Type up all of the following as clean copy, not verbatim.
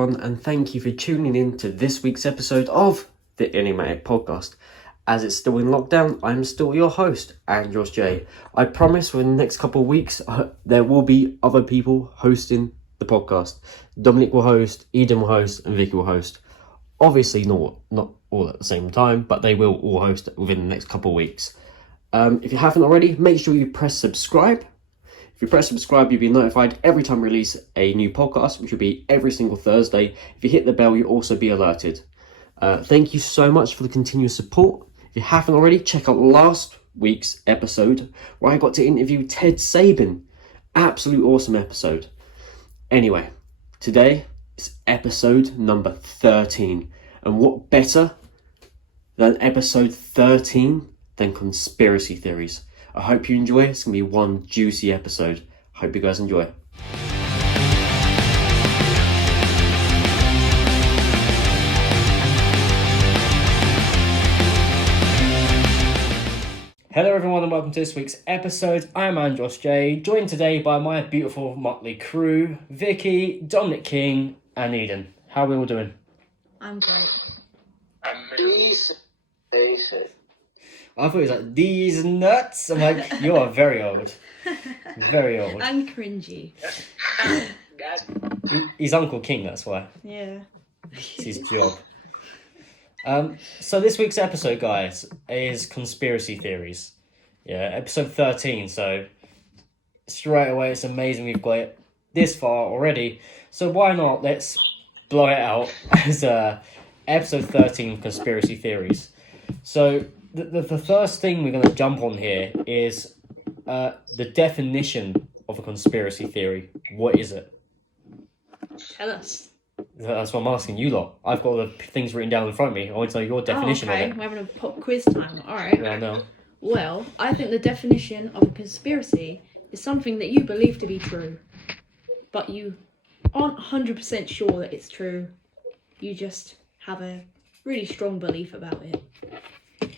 everyone, and thank you for tuning in to this week's episode of the Enigmatic podcast. As it's still in lockdown, I'm still your host, Andros J. I promise within the next couple of weeks, there will be other people hosting the podcast. Dominic will host, Edin will host, and Vicky will host. Obviously not all at the same time, but they will all host within the next couple of weeks. If you haven't already, make sure you press subscribe. If you press subscribe, you'll be notified every time we release a new podcast, which will be every single Thursday. If you hit the bell, you'll also be alerted. Thank you so much for the continuous support. If you haven't already, check out last week's episode where I got to interview Ted Sabin. Absolute awesome episode. Anyway, today is episode number 13. And what better than episode 13 than conspiracy theories? I hope you enjoy. It's going to be one juicy episode. Hope you guys enjoy it. Hello everyone and welcome to this week's episode. I'm Andros J, joined today by my beautiful motley crew, Vicky, Dominic King and Edin. How are we all doing? I'm great. I'm Decent. I thought it was like, these nuts. I'm like, you are very old. Very old. And cringy. He's Uncle King, that's why. Yeah. It's his job. So this week's episode, guys, is conspiracy theories. Yeah, episode 13, so straight away it's amazing we've got it this far already. So why not, let's blow it out as episode 13, conspiracy theories. So the first thing we're going to jump on here is the definition of a conspiracy theory. What is it? Tell us. That's what I'm asking you lot. I've got all the things written down in front of me. I want to know your definition of it. of We're having a pop quiz time. Alright. Yeah, I know. Well, I think the definition of a conspiracy is something that you believe to be true, but you aren't 100% sure that it's true. You just have a really strong belief about it,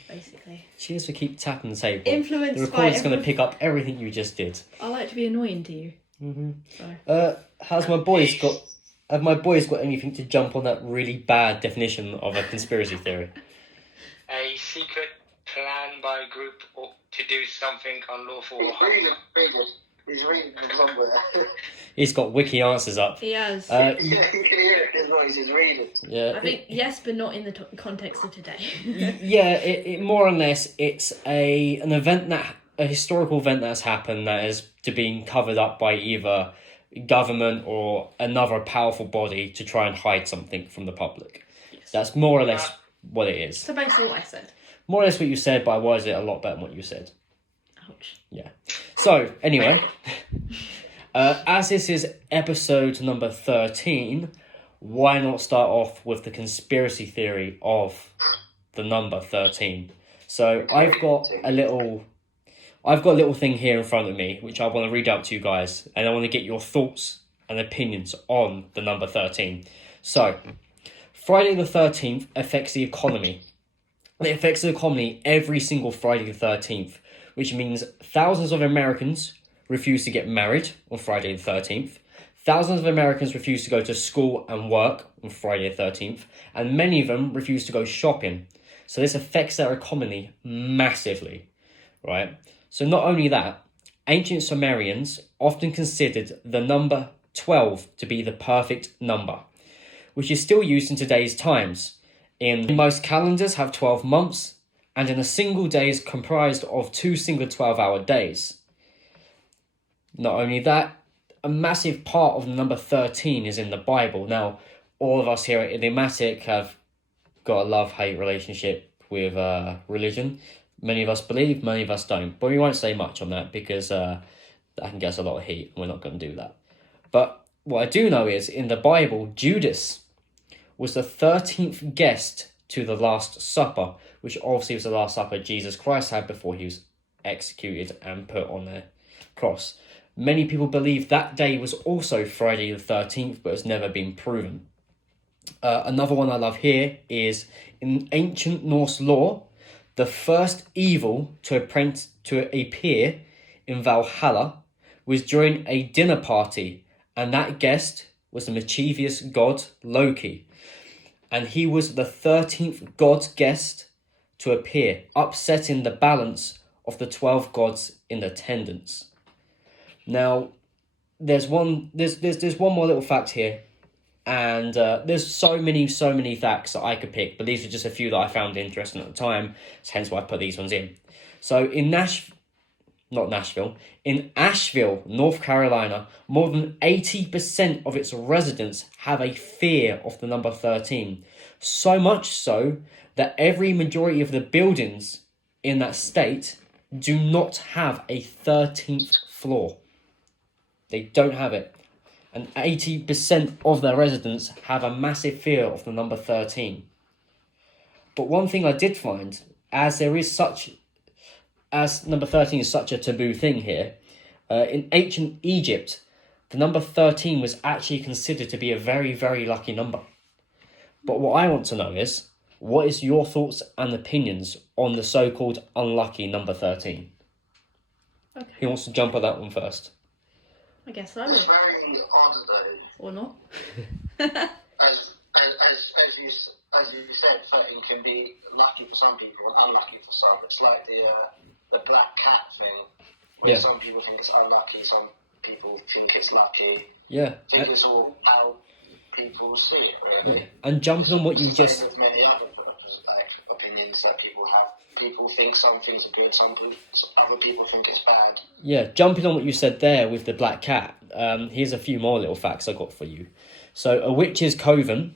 basically. Cheers for keep tapping the table. Influenced the recorder's going to pick up everything you just did. I like to be annoying to you. Mm-hmm. So. Have my boys got anything to jump on that really bad definition of a conspiracy theory? A secret plan by a group to do something unlawful. He's reading from somewhere. He's got wiki answers up. He has. Yeah, you can hear it in his voice, he's reading. Yeah. I think yes, but not in the context of today. Yeah, it more or less, it's a historical event that's happened that is to being covered up by either government or another powerful body to try and hide something from the public. Yes. That's more or less what it is. So basically what I said. More or less what you said, but I worded it a lot better than what you said. Ouch. Yeah. So, anyway, as this is episode number 13, why not start off with the conspiracy theory of the number 13? So, I've got a little thing here in front of me, which I want to read out to you guys, and I want to get your thoughts and opinions on the number 13. So, Friday the 13th affects the economy. It affects the economy every single Friday the 13th, which means thousands of Americans refuse to get married on Friday the 13th. Thousands of Americans refuse to go to school and work on Friday the 13th, and many of them refuse to go shopping. So this affects their economy massively, right? So not only that, ancient Sumerians often considered the number 12 to be the perfect number, which is still used in today's times. In most calendars have 12 months, and in a single day is comprised of 2 single 12-hour days. Not only that, a massive part of the number 13 is in the Bible. Now, all of us here at Enigmatic have got a love-hate relationship with religion. Many of us believe, many of us don't. But we won't say much on that because that can get us a lot of heat. We're not going to do that. But what I do know is, in the Bible, Judas was the 13th guest to the Last Supper, which obviously was the Last Supper Jesus Christ had before he was executed and put on the cross. Many people believe that day was also Friday the 13th, but it's never been proven. Another one I love here is, in ancient Norse lore, the first evil to appear in Valhalla was during a dinner party, and that guest was the mischievous god Loki, and he was the 13th god guest to appear, upsetting the balance of the 12 gods in attendance. Now, there's one more little fact here, and there's so many facts that I could pick, but these are just a few that I found interesting at the time, so hence why I put these ones in. So in in Asheville, North Carolina, more than 80% of its residents have a fear of the number 13. So much so that every majority of the buildings in that state do not have a 13th floor. They don't have it. And 80% of their residents have a massive fear of the number 13. But one thing I did find, as number 13 is such a taboo thing here, in ancient Egypt, the number 13 was actually considered to be a very, very lucky number. But what I want to know is, what is your thoughts and opinions on the so-called unlucky number 13? Okay. Who wants to jump on that one first? I guess so. It's very odd though. Or not. As you said, 13 can be lucky for some people and unlucky for some. It's like the black cat thing, where some people think it's unlucky, some people think it's lucky. Yeah. I think it's all how people see it, really. And jump on what you It's the just... same with many other opinions that people have. People think some things are good, other people think it's bad. Yeah, jumping on what you said there with the black cat, here's a few more little facts I got for you. So a witch's coven,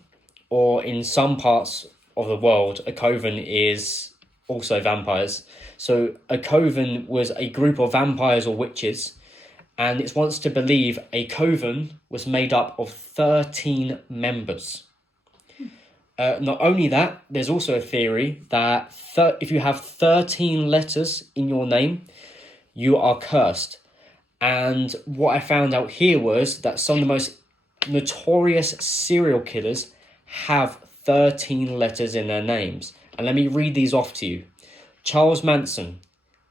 or in some parts of the world, a coven is also vampires. So a coven was a group of vampires or witches, and it's once to believe a coven was made up of 13 members. Not only that, there's also a theory that if you have 13 letters in your name, you are cursed. And what I found out here was that some of the most notorious serial killers have 13 letters in their names. And let me read these off to you. Charles Manson,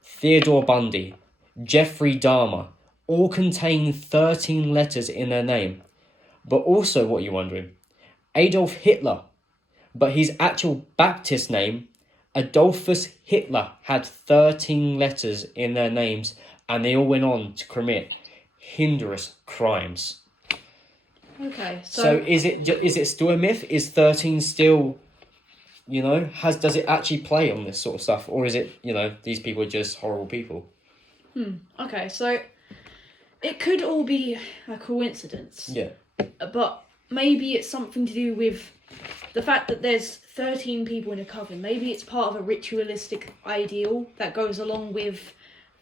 Theodore Bundy, Jeffrey Dahmer, all contain 13 letters in their name. But also, what you're wondering, Adolf Hitler, but his actual Baptist name, Adolphus Hitler, had 13 letters in their names, and they all went on to commit heinous crimes. Okay, So is it still a myth? Is 13 still, does it actually play on this sort of stuff? Or is it, these people are just horrible people? Okay, so it could all be a coincidence. Yeah. But maybe it's something to do with the fact that there's 13 people in a coven. Maybe it's part of a ritualistic ideal that goes along with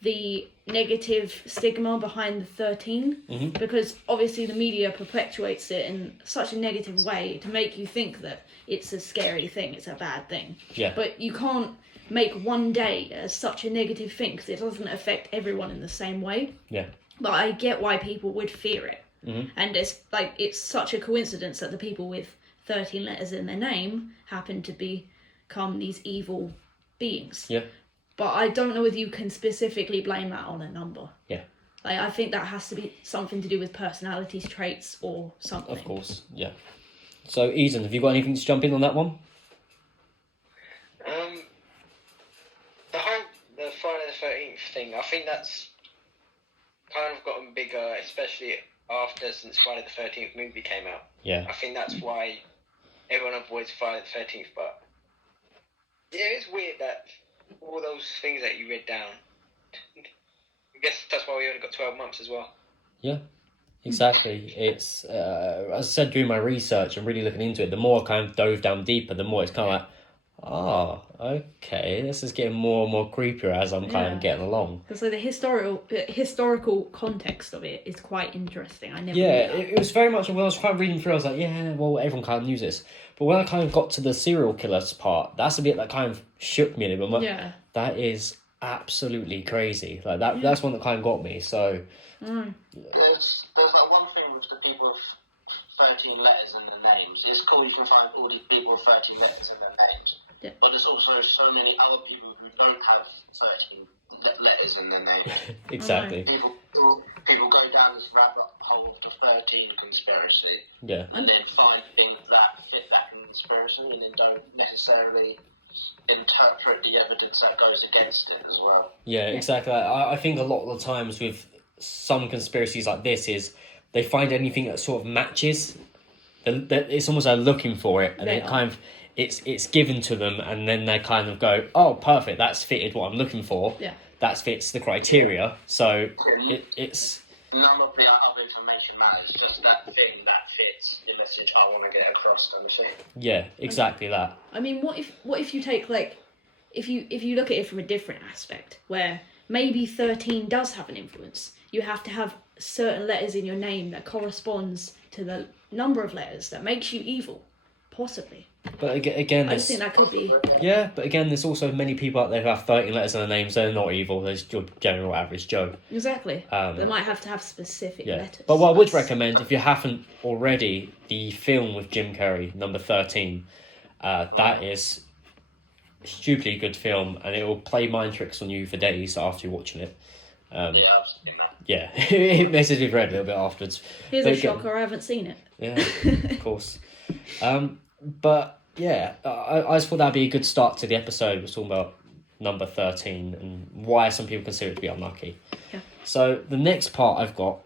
the negative stigma behind the 13. Mm-hmm. Because obviously the media perpetuates it in such a negative way to make you think that it's a scary thing, it's a bad thing. Yeah. But you can't make one day as such a negative thing because it doesn't affect everyone in the same way. Yeah. But I get why people would fear it. Mm-hmm. And it's such a coincidence that the people with 13 letters in their name happen to become these evil beings. Yeah. But I don't know whether you can specifically blame that on a number. Yeah. I think that has to be something to do with personality traits or something. Of course, yeah. So, Edin, have you got anything to jump in on that one? The Friday the 13th thing, I think that's kind of gotten bigger, especially since Friday the 13th movie came out. Yeah. I think that's why everyone avoids Friday the 13th, but yeah, it's weird that all those things that you read down, I guess that's why we only got 12 months as well. Yeah, exactly. It's, as I said, doing my research and really looking into it, the more I kind of dove down deeper, the more it's kind of like, okay, this is getting more and more creepier as I'm kind of getting along. So the historical context of it is quite interesting. I never knew Yeah, that. it was very much, when I was kind of reading through, I was like, yeah, well, everyone kind of knew this. But when I kind of got to the serial killers part, that's a bit that kind of shook me a little bit. I'm like, Yeah. that is absolutely crazy. Like, that's one that kind of got me, so... There's that one thing with the people with 13 letters in their names. It's cool you can find all these people with 13 letters in their names. Yeah. But there's also so many other people who don't have 13 letters in their names. Exactly. People people go down this rabbit hole of the 13 conspiracy, Yeah. and then find things that fit that conspiracy, and then don't necessarily interpret the evidence that goes against it as well. Yeah, exactly. I think a lot of the times with some conspiracies like this is they find anything that sort of matches. It's almost like looking for it, and They it kind of it's given to them, and then they kind of go, "Oh, perfect! That's fitted what I'm looking for. Yeah. That fits the criteria." Yeah. So Yeah. it's None of the other information matters, just that thing that fits the message I want to get across, kind of thing. yeah, exactly that. I mean, what if you take like, if you look at it from a different aspect, where maybe 13 does have an influence. You have to have certain letters in your name that corresponds to the number of letters that makes you evil, possibly. But again, I just think that could be. yeah, but again, there's also many people out there who have 13 letters in their names. They're not evil. There's your general average Joe. Exactly. They might have to have specific letters. But what I would recommend, if you haven't already, the film with Jim Carrey, number 13, that is a stupidly good film, and it will play mind tricks on you for days after you're watching it. Yeah, I've seen that. Yeah, it messes with Red a little bit afterwards. Here's a shocker, I haven't seen it. Yeah, of course. But yeah, I just thought that'd be a good start to the episode. We're talking about number 13 and why some people consider it to be unlucky. Yeah. So the next part I've got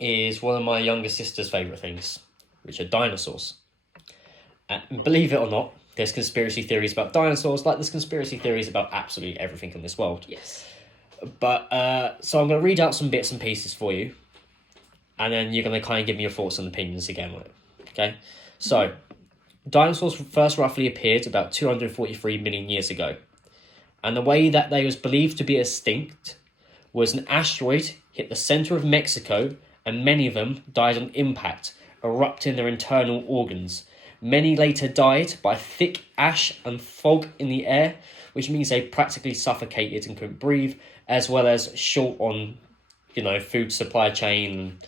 is one of my younger sister's favourite things, which are dinosaurs. And believe it or not, there's conspiracy theories about dinosaurs, like there's conspiracy theories about absolutely everything in this world. Yes. But, so I'm going to read out some bits and pieces for you, and then you're going to kind of give me your thoughts and opinions again on it. Okay? So, dinosaurs first roughly appeared about 243 million years ago. And the way that they was believed to be extinct was an asteroid hit the centre of Mexico, and many of them died on impact, erupting their internal organs. Many later died by thick ash and fog in the air, which means they practically suffocated and couldn't breathe, as well as short on, food supply chain,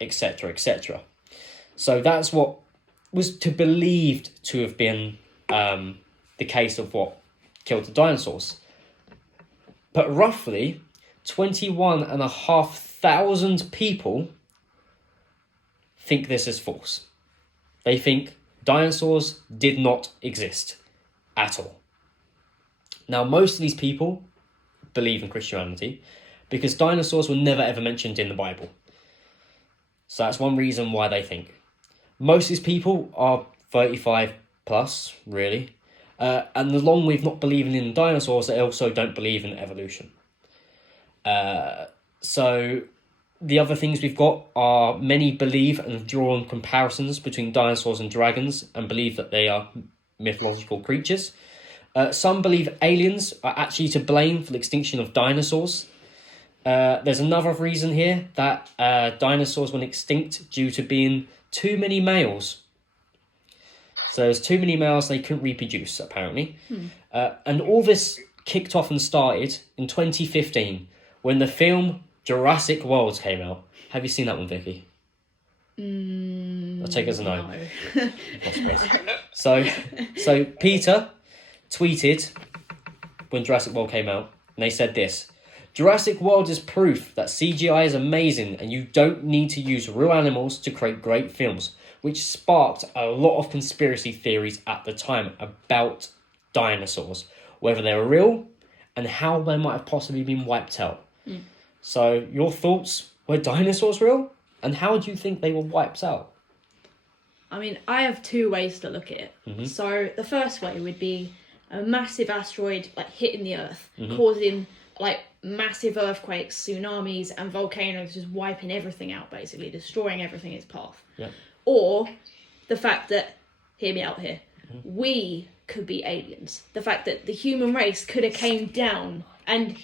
etc., etc. So that's what was believed to have been the case of what killed the dinosaurs. But roughly 21,500 people think this is false. They think dinosaurs did not exist at all. Now, most of these people believe in Christianity because dinosaurs were never ever mentioned in the Bible. So that's one reason why they think. Most of these people are 35 plus, really. And along with not believing in dinosaurs, they also don't believe in evolution. So the other things we've got are many believe and have drawn comparisons between dinosaurs and dragons and believe that they are mythological creatures. Some believe aliens are actually to blame for the extinction of dinosaurs. There's another reason here that dinosaurs went extinct due to being too many males. So there's too many males, they couldn't reproduce, apparently. And all this kicked off and started in 2015 when the film Jurassic World came out. Have you seen that one, Vicky? I'll take it as a no. So Peter tweeted when Jurassic World came out, and they said this: Jurassic World is proof that CGI is amazing and you don't need to use real animals to create great films, which sparked a lot of conspiracy theories at the time about dinosaurs, whether they were real and how they might have possibly been wiped out. So your thoughts, were dinosaurs real? And how do you think they were wiped out? I mean, I have two ways to look at it. So the first way would be a massive asteroid hitting the Earth, causing massive earthquakes, tsunamis, and volcanoes, just wiping everything out, basically destroying everything in its path. Yeah. Or the fact that, hear me out here, we could be aliens. The fact that the human race could have came down and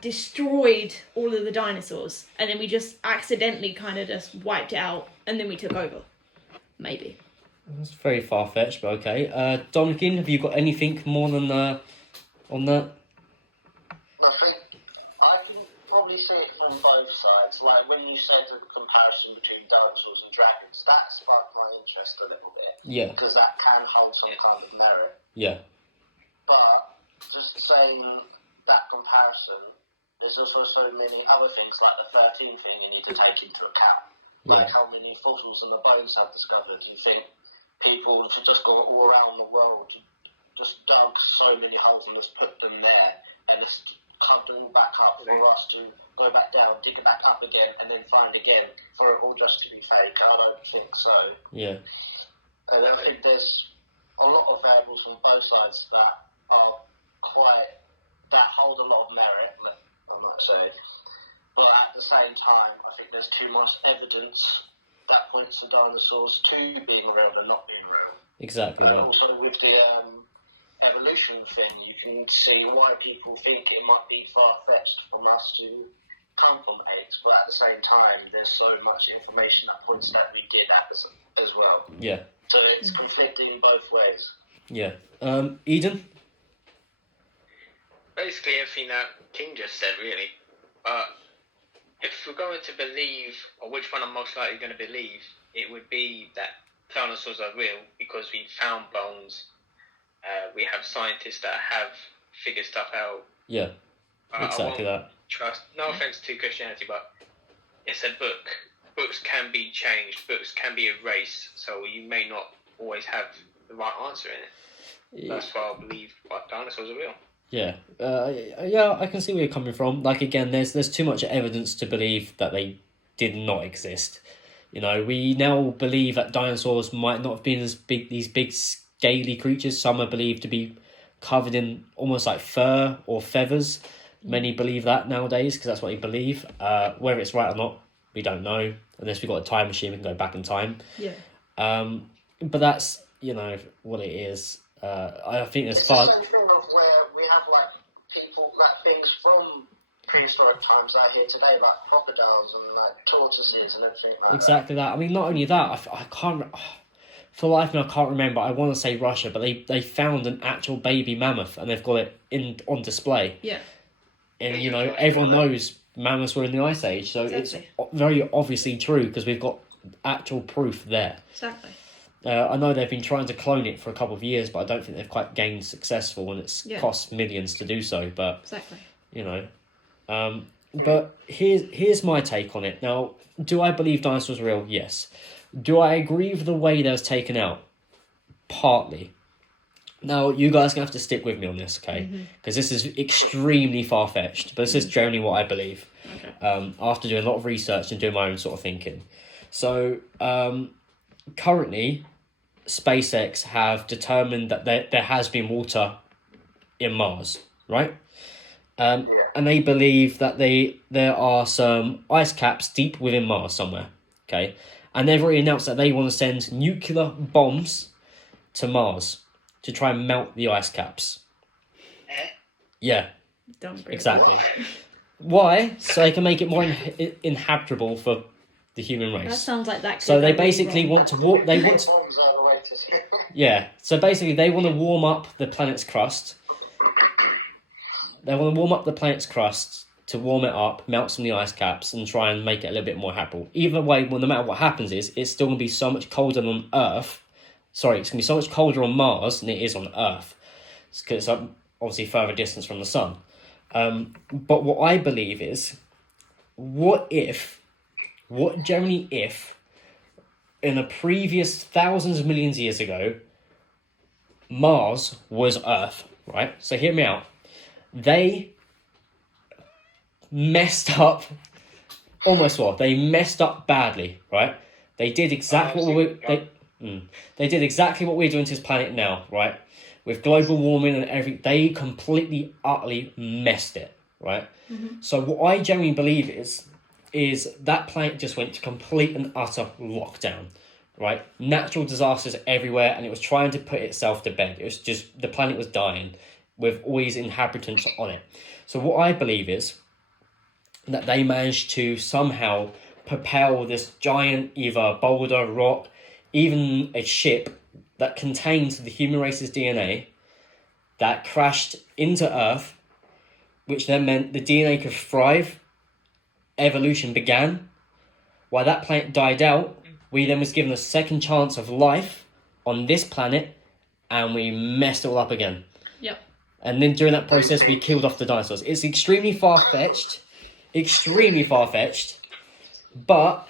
destroyed all of the dinosaurs, and then we just accidentally kind of just wiped it out, and then we took over. Maybe. That's very far-fetched, but okay. Dominican, have you got anything more than on that? I think I can probably see it from both sides. Like when you said the comparison between dinosaurs and dragons, that sparked my interest a little bit. Yeah. Because that can hold some kind of merit. Yeah. But just saying that comparison, there's also so many other things like the 13 thing you need to take into account. Like how many fossils and the bones have discovered. You think people have just gone all around the world, just dug so many holes and just put them there and just covered them all back up for us to go back down, dig it back up again, and then find again for it all just to be fake? I don't think so. Yeah. And I think there's a lot of variables from both sides that hold a lot of merit, I might say. But at the same time, I think there's too much evidence that points to dinosaurs to being real and not being real. Exactly. And also with the evolution thing, you can see why people think it might be far-fetched from us to come from apes, but at the same time, there's so much information that points that we did as well. Yeah. So it's conflicting both ways. Yeah. Edin? Basically everything that King just said, really. If we're going to believe, or which one I'm most likely going to believe, it would be that dinosaurs are real because we found bones. We have scientists that have figured stuff out. Yeah, exactly that. Trust. No offense to Christianity, but it's a book. Books can be changed. Books can be erased. So you may not always have the right answer in it. That's why I believe dinosaurs are real. Yeah, yeah, I can see where you're coming from. Like, again, there's too much evidence to believe that they did not exist. You know, we now believe that dinosaurs might not have been as big, these big scaly creatures. Some are believed to be covered in almost like fur or feathers. Many believe that nowadays because that's what they believe. Whether it's right or not, we don't know. Unless we've got a time machine, we can go back in time. Yeah. But that's, you know, what it is. I think it's the same thing of where we have like people, like things from prehistoric times out here today, like crocodiles and like tortoises and everything like exactly that. I mean, not only that, I can't, for the life of me, I can't remember. I want to say Russia, but they found an actual baby mammoth and they've got it on display. Yeah. And you know, everyone knows mammoths were in the Ice Age, so exactly. It's very obviously true because we've got actual proof there. Exactly. I know they've been trying to clone it for a couple of years, but I don't think they've quite gained successful, and it's cost millions to do so. But exactly, you know, but here's my take on it. Now, do I believe dinosaurs are real? Yes. Do I agree with the way that was taken out? Partly. Now, you guys are gonna have to stick with me on this, okay? Because this is extremely far fetched, but this is generally what I believe. Okay. After doing a lot of research and doing my own sort of thinking, so. Currently, SpaceX have determined that there has been water in Mars, right? And they believe that there are some ice caps deep within Mars somewhere, okay? And they've already announced that they want to send nuclear bombs to Mars to try and melt the ice caps. Yeah, Don't agree. exactly. Why? So they can make it more inhabitable for the human race. That sounds like that. So they basically want to warm. They want bombs are the way to. Yeah. So basically, they want to warm up the planet's crust. They want to warm up the planet's crust to warm it up, melt some of the ice caps, and try and make it a little bit more habitable. Either way, well, no matter what happens, it's still going to be so much colder on Earth. Sorry, it's going to be so much colder on Mars than it is on Earth, because it's obviously further distance from the sun. But what I believe is, what generally if, in a previous thousands of millions of years ago, Mars was Earth, right? So hear me out. They messed up, they messed up badly, right? They did exactly they did exactly what we're doing to this planet now, right? With global warming and everything, they completely, utterly messed it, right? So what I generally believe is that planet just went to complete and utter lockdown, right? Natural disasters everywhere, and it was trying to put itself to bed. It was just, the planet was dying with all these inhabitants on it. So what I believe is that they managed to somehow propel this giant, either boulder, rock, even a ship that contains the human race's DNA that crashed into Earth, which then meant the DNA could thrive. Evolution began. While that planet died out, we then was given a second chance of life on this planet, and we messed it all up again. Yep. And then during that process, we killed off the dinosaurs. It's extremely far-fetched, but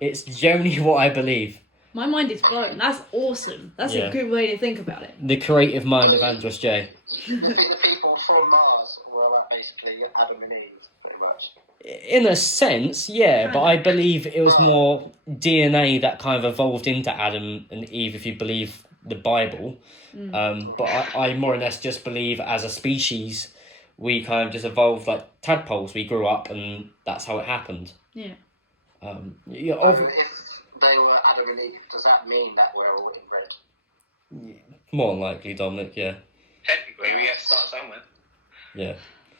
it's generally what I believe. My mind is blown. That's awesome. That's a good way to think about it. The creative mind of Andros J. You think the people from Mars were like basically Adam and Eve, pretty much? In a sense, yeah, but I believe it was more DNA that kind of evolved into Adam and Eve, if you believe the Bible. But I more or less just believe as a species, we kind of just evolved like tadpoles. We grew up and that's how it happened. Yeah. If they were Adam and Eve, does that mean that we're all inbred? More than likely, Dominic, yeah. Technically, we have to start somewhere. Yeah.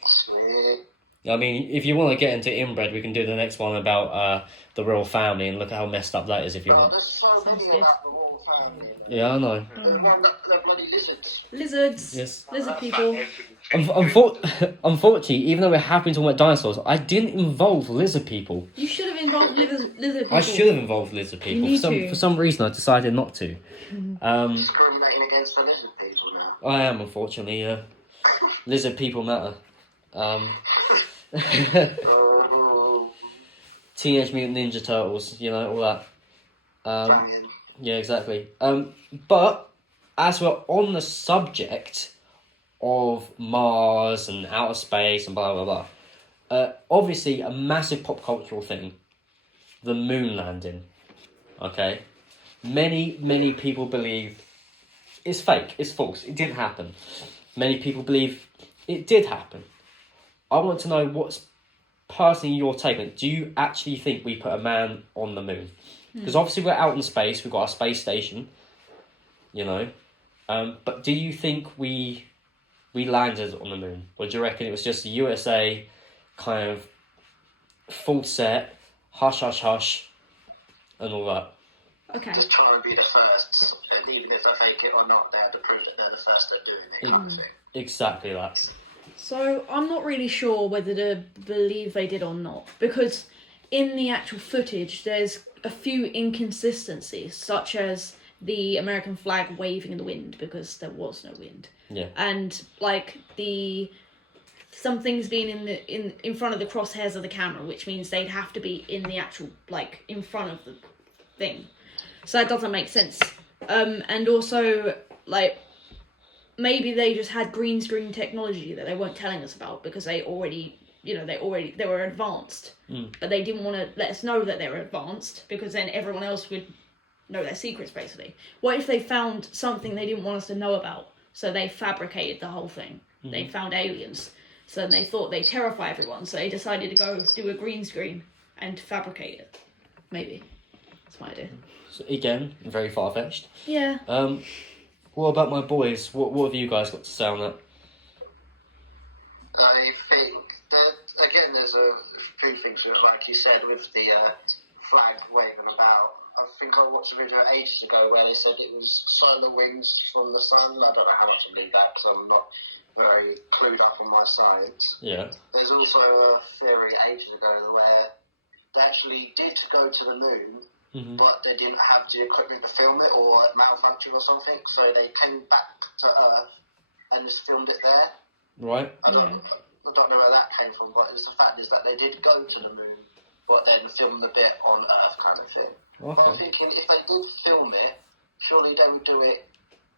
Sweet. I mean, if you want to get into inbred, we can do the next one about the royal family and look at how messed up that is if you want. There's so many about the royal family in there. Yeah, I know. There's one that they're bloody lizards. Lizards. Yes. Lizard people. Unfortunately, even though we're happy to talk about dinosaurs, I didn't involve lizard people. You should have involved lizard people. I should have involved lizard people. For some reason, I decided not to. Discriminating against the lizard people now. I am, unfortunately, yeah. Lizard people matter. Teenage Mutant Ninja Turtles, you know, all that. Banging. Yeah, exactly. But as we're on the subject of Mars and outer space and blah blah blah, obviously a massive pop cultural thing, the moon landing. Okay, many people believe it's fake, it's false, it didn't happen. Many people believe it did happen. I want to know what's personally your take on it. Do you actually think we put a man on the moon? Because obviously we're out in space, we've got a space station, you know. But do you think we landed on the moon? Or do you reckon it was just the USA kind of full set, hush, hush, hush, and all that? Okay. Just trying to be the first, and even if they fake it or not, they had to prove that they're the first at doing it, kind of thing. Exactly that. So I'm not really sure whether to believe they did or not, because in the actual footage there's a few inconsistencies, such as the American flag waving in the wind because there was no wind. Yeah. And like some things being in front of the crosshairs of the camera, which means they'd have to be in the actual like in front of the thing. So that doesn't make sense. And also like maybe they just had green screen technology that they weren't telling us about because they were advanced. But they didn't want to let us know that they were advanced because then everyone else would know their secrets, basically. What if they found something they didn't want us to know about? So they fabricated the whole thing. They found aliens. So they thought they'd terrify everyone. So they decided to go do a green screen and fabricate it. Maybe. That's my idea. So again, very far-fetched. Yeah. What about my boys? What have you guys got to say on that? I think that, again, there's a few things, like you said, with the flag waving about. I think I watched a video ages ago where they said it was solar winds from the sun. I don't know how much I believe that because I'm not very clued up on my science. Yeah. There's also a theory ages ago where they actually did go to the moon, but they didn't have the equipment to film it, or it malfunctioned or something, so they came back to Earth and just filmed it there. Right. I don't know where that came from, but the fact is that they did go to the moon, but then filmed the bit on Earth kind of thing. Okay. But I'm thinking if they did film it, surely they would do it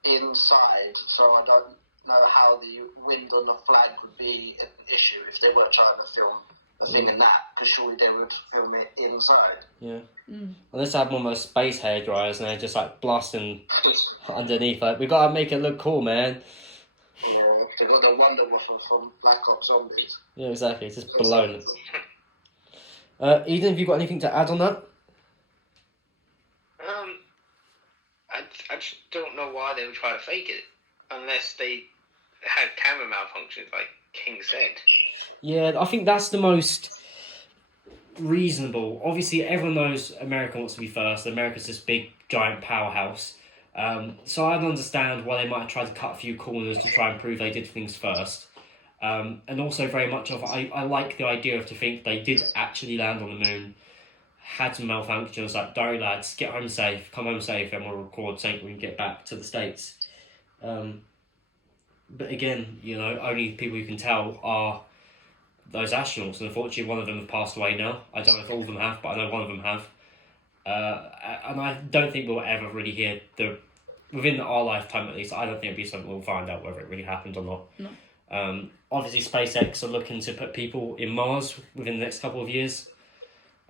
inside, so I don't know how the wind on the flag would be an issue if they were trying to film a thing in that, because surely they would film it inside. Yeah. Unless I had one of those space hair dryers and they're just like blasting underneath, like, we gotta make it look cool, man. Yeah, they got the Wonder Woofer from Black Ops Zombies. Yeah, exactly. It's just blown. Edin, have you got anything to add on that? I just don't know why they would try to fake it unless they had camera malfunctions, like King said. Yeah, I think that's the most reasonable. Obviously, everyone knows America wants to be first. America's this big, giant powerhouse. So I don't understand why they might have tried to cut a few corners to try and prove they did things first. And also very much of, I like the idea of to think they did actually land on the moon, had some malfunctions, like, don't worry lads, get home safe, come home safe, and we'll record so we can get back to the States. But again, you know, only people you can tell are those astronauts, and unfortunately one of them have passed away now. I don't know if all of them have, but I know one of them have. And I don't think we'll ever really hear within our lifetime at least, I don't think it'll be something we'll find out whether it really happened or not. No. Obviously SpaceX are looking to put people in Mars within the next couple of years.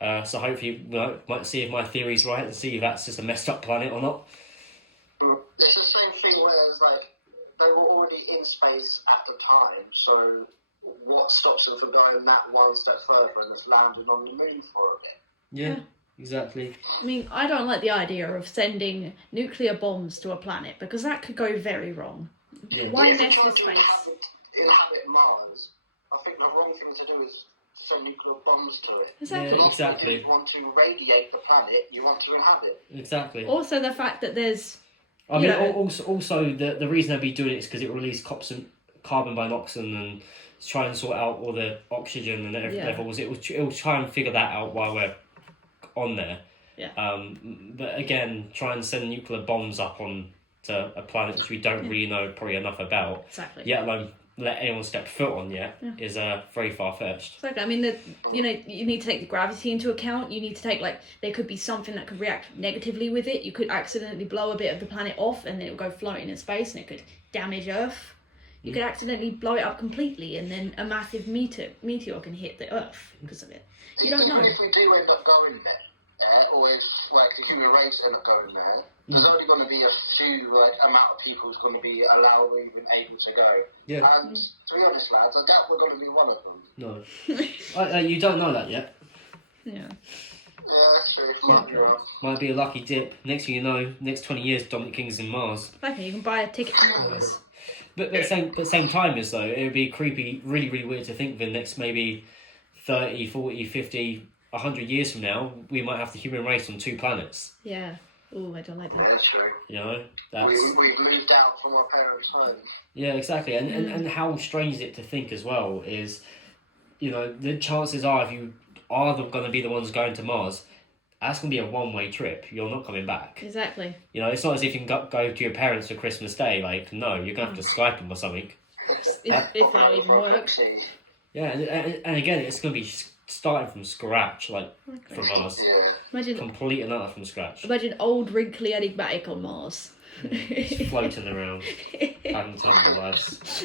So hopefully we might see if my theory's right and see if that's just a messed up planet or not. It's the same thing where it's like they were already in space at the time, so what stops them from going that one step further and just landing on the moon for a bit? Yeah, exactly. I mean, I don't like the idea of sending nuclear bombs to a planet because that could go very wrong. If you're trying to inhabit Mars, I think the wrong thing to do is send nuclear bombs to it. Exactly. The last thing you do is want to radiate the planet you want to inhabit. Exactly. Also, the fact that there's... I mean, also the reason they'd be doing it is because it released carbon monoxide and try and sort out all the oxygen and everything levels. It will try and figure that out while we're on there. Yeah. But again, try and send nuclear bombs up on to a planet which we don't really know probably enough about. Exactly. Yet alone let anyone step foot on is very far-fetched. Exactly. I mean, you need to take the gravity into account. You need to take, there could be something that could react negatively with it. You could accidentally blow a bit of the planet off and then it would go floating in space and it could damage Earth. You could accidentally blow it up completely and then a massive meteor can hit the Earth because of it. Even if we do end up going there, or if the human race end up going there, there's only going to be a few amount of people who's going to be allowed or even able to go. Yeah. And to be honest, lads, I doubt we're going to be one of them. No. You don't know that yet. Yeah. Yeah, that's true. Might be wrong. Might be a lucky dip. Next thing you know, next 20 years, Dominic King's in Mars. Okay, you can buy a ticket to Mars. But at the same time as though, it would be creepy, really, really weird to think the next maybe 30, 40, 50, 100 years from now, we might have the human race on 2 planets. Yeah. Oh, I don't like that. Yeah, that's true. You know? We've moved out from our parents' home. Yeah, exactly. And how strange is it to think as well is, you know, the chances are if you are going to be the ones going to Mars, that's going to be a one-way trip. You're not coming back. Exactly. You know, it's not as if you can go to your parents for Christmas Day. No, you're going to have to Skype them or something. Popping over for a cup of tea. Yeah, and again, it's going to be starting from scratch, from Mars. Yeah. Imagine Complete and utter from scratch. Imagine old, wrinkly Enigmatic on Mars. Just floating around, having time lives.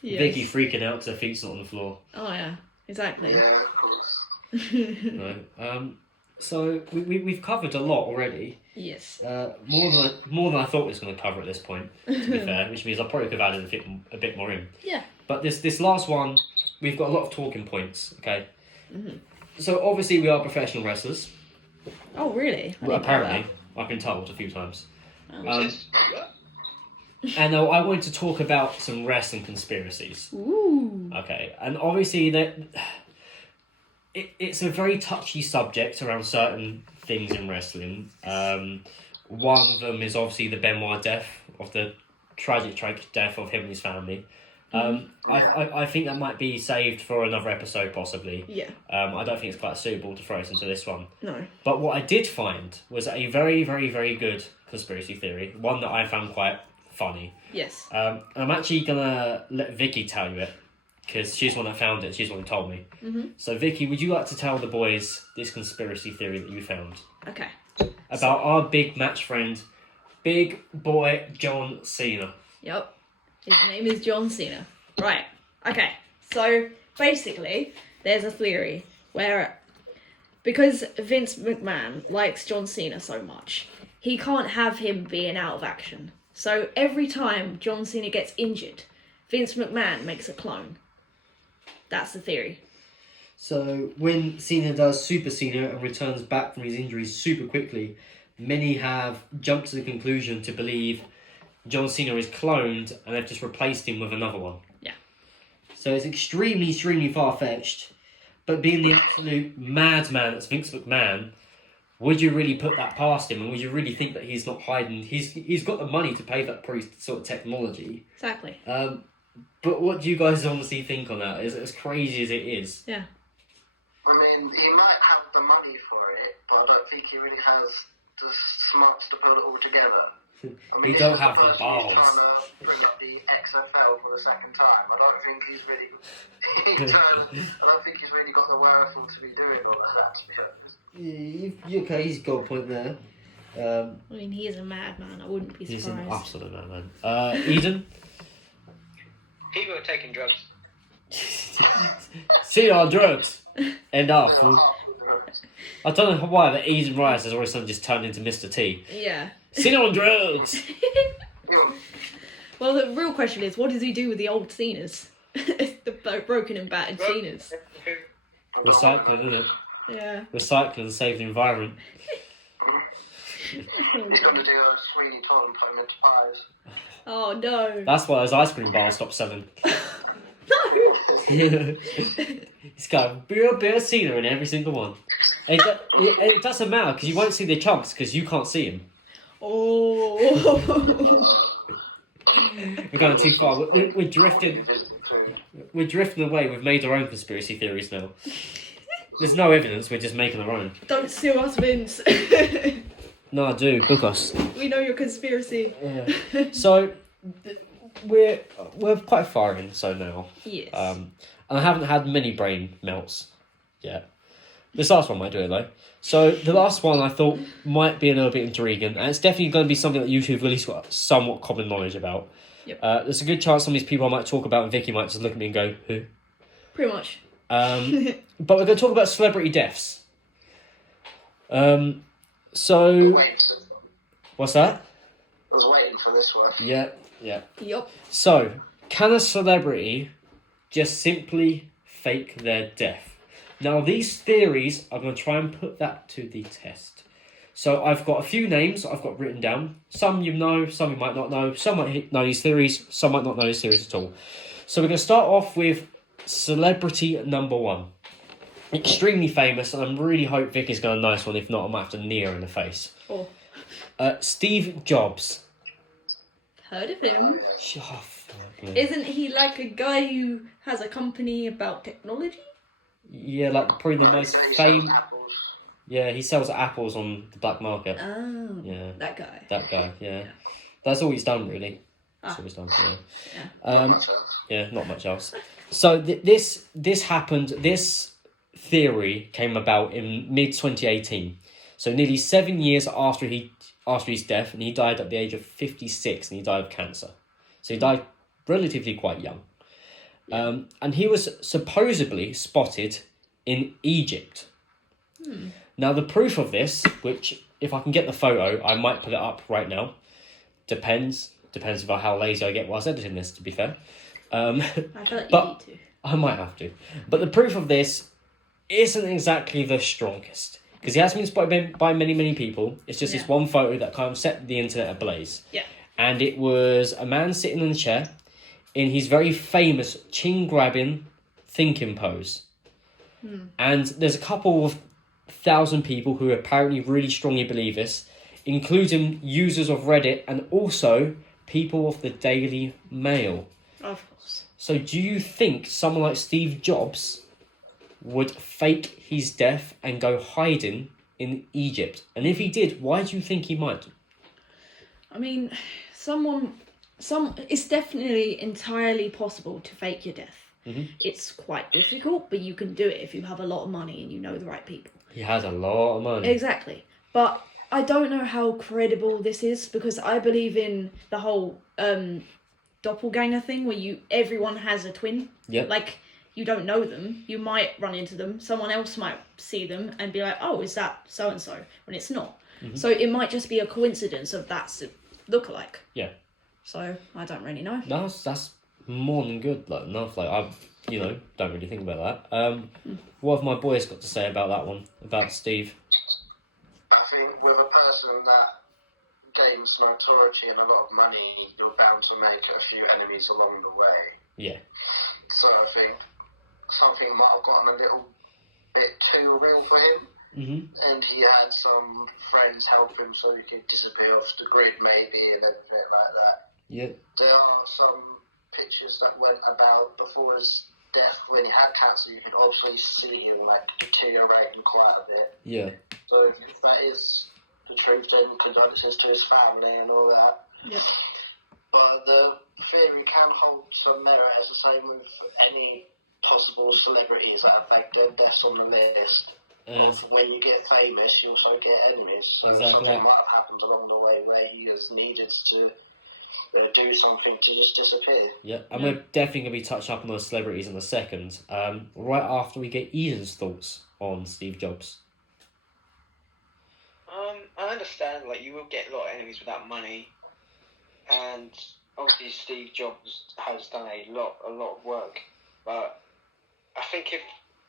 Yes. Vicky freaking out because her feet's not on the floor. Oh, yeah. Exactly. Yeah, of course. No. So we've covered a lot already. Yes. More than I thought we was going to cover at this point, to be fair, which means I probably could have added a bit more in. Yeah. But this last one, we've got a lot of talking points, okay? Mm-hmm. So obviously we are professional wrestlers. Oh, really? Well, apparently. I've been told a few times. Oh. And I wanted to talk about some wrestling conspiracies. Ooh. Okay, and obviously it's a very touchy subject around certain things in wrestling. One of them is obviously the Benoit death, of the tragic death of him and his family. I think that might be saved for another episode, possibly. Yeah. I don't think it's quite suitable to throw us into this one. No. But what I did find was a very, very, very good conspiracy theory, one that I found quite funny. Yes. I'm actually going to let Vicky tell you it, because she's the one that found it. She's the one who told me. Mm-hmm. So, Vicky, would you like to tell the boys this conspiracy theory that you found? Okay. About our big match friend, Big Boy John Cena. Yep. His name is John Cena. Right. Okay. So, basically, there's a theory where, because Vince McMahon likes John Cena so much, he can't have him being out of action. So, every time John Cena gets injured, Vince McMahon makes a clone. That's the theory. So, when Cena does Super Cena and returns back from his injuries super quickly, many have jumped to the conclusion to believe John Cena is cloned and they've just replaced him with another one. Yeah. So it's extremely, extremely far-fetched. But being the absolute madman that's Vince McMahon, would you really put that past him? And would you really think that he's not hiding? He's got the money to pay for that sort of technology. Exactly. But what do you guys honestly think on that? As crazy as it is. Yeah. I mean, he might have the money for it, but I don't think he really has the smarts to put it all together. I mean, You this don't is the have the person who's balls. trying to bring up the XFL for the second time. I don't think he's really I don't think he's really got the wherewithal to be doing all of that, to be honest. Okay, he's got a point there. I mean, he is a madman. I wouldn't be He's surprised. an absolute madman. Edin? People are taking drugs. See you on drugs. End up. They are half drugs. I don't know why, but Edin Rice has all of a sudden just turned into Mr. T. Yeah. See you on drugs. Yeah. Well, the real question is, what does he do with the old Cenas? The broken and battered Cenas. I don't want Recycling, to know. isn't it? Yeah. Recycle and save the environment. He's going to do a Sweeney Todd and put him into pies. Oh no. That's why those ice cream bars stopped selling. He's got a real bit of cedar in every single one. And it doesn't matter because you won't see the chunks because you can't see them. Oh. We're going too far. We're drifting. Visiting food. We're drifting away. We've made our own conspiracy theories now. There's no evidence. We're just making our own. Don't sue us, Vince. No, I do. Book us. We know your conspiracy. Yeah. So we're quite far in so now. Yes. And I haven't had many brain melts yet. This last one might do it though. So the last one I thought might be a little bit intriguing, and it's definitely going to be something that you two have at least got somewhat common knowledge about. Yep. There's a good chance some of these people I might talk about, and Vicky might just look at me and go, "Who?" Pretty much. But we're going to talk about celebrity deaths. So I'm waiting for this one. what's that? I was waiting for this one. Yeah. Yup. So, can a celebrity just simply fake their death? Now, these theories, I'm going to try and put that to the test. So, I've got a few names I've got written down. Some you know, some you might not know. Some might know these theories, some might not know these theories at all. So, we're going to start off with celebrity number one. Extremely famous, and I really hope Vicky's got a nice one. If not, I might have to knee her in the face. Oh. Steve Jobs. Heard of him? Oh, yeah. Oh, fuck, yeah. Isn't he like a guy who has a company about technology? Yeah, like probably the Right, most so he sells famous. apples. Yeah, he sells apples on the black market. Oh. Yeah. That guy. That guy, yeah. That's all he's done, really. That's all he's done. Yeah. Not much else. Yeah, not much else. So this happened. This theory came about in mid 2018. So nearly 7 years after his death, and he died at the age of 56, and he died of cancer. So he died relatively quite young. And he was supposedly spotted in Egypt. Now, the proof of this, which, if I can get the photo, I might put it up right now. Depends about how lazy I get whilst editing this, to be fair. I feel like But- you need to. I might have to. But the proof of this isn't exactly the strongest. Because he has been spotted by many, many people. It's just this Yeah. one photo that kind of set the internet ablaze. Yeah. And it was a man sitting in a chair in his very famous chin-grabbing thinking pose. And there's a couple of thousand people who apparently really strongly believe this, including users of Reddit and also people of the Daily Mail. Of course. So do you think someone like Steve Jobs would fake his death and go hiding in Egypt? And if he did, why do you think he might? I mean, it's definitely entirely possible to fake your death. Mhm. It's quite difficult, but you can do it if you have a lot of money and you know the right people. He has a lot of money. Exactly. But I don't know how credible this is because I believe in the whole doppelganger thing where everyone has a twin. Yep. Like, you don't know them, you might run into them, someone else might see them and be like, oh, is that so-and-so? When it's not. Mm-hmm. So it might just be a coincidence of that's a lookalike. Yeah. So I don't really know. No, that's more than good. Like enough. Like I, don't really think about that. What have my boys got to say about that one? About Steve? I think with a person that gains notoriety and a lot of money, you're bound to make a few enemies along the way. Yeah. So I think something might have gotten a little bit too real for him. Mhm. And he had some friends help him so he could disappear off the grid maybe and everything like that. Yeah. There are some pictures that went about before his death when he had cancer. You could obviously see him like deteriorating quite a bit. Yeah. So if that is the truth, then condolences to his family and all that. Yeah. But the theory can hold some merit, as the same with any possible celebrities that have had their deaths on the list. Of when you get famous, you also get enemies. So Exactly. something might have happened along the way where he has needed to do something to just disappear. Yeah, and we're definitely going to be touching up on those celebrities in a second. Right after we get Edin's thoughts on Steve Jobs. I understand, like, you will get a lot of enemies without money, and obviously Steve Jobs has done a lot of work, but I think if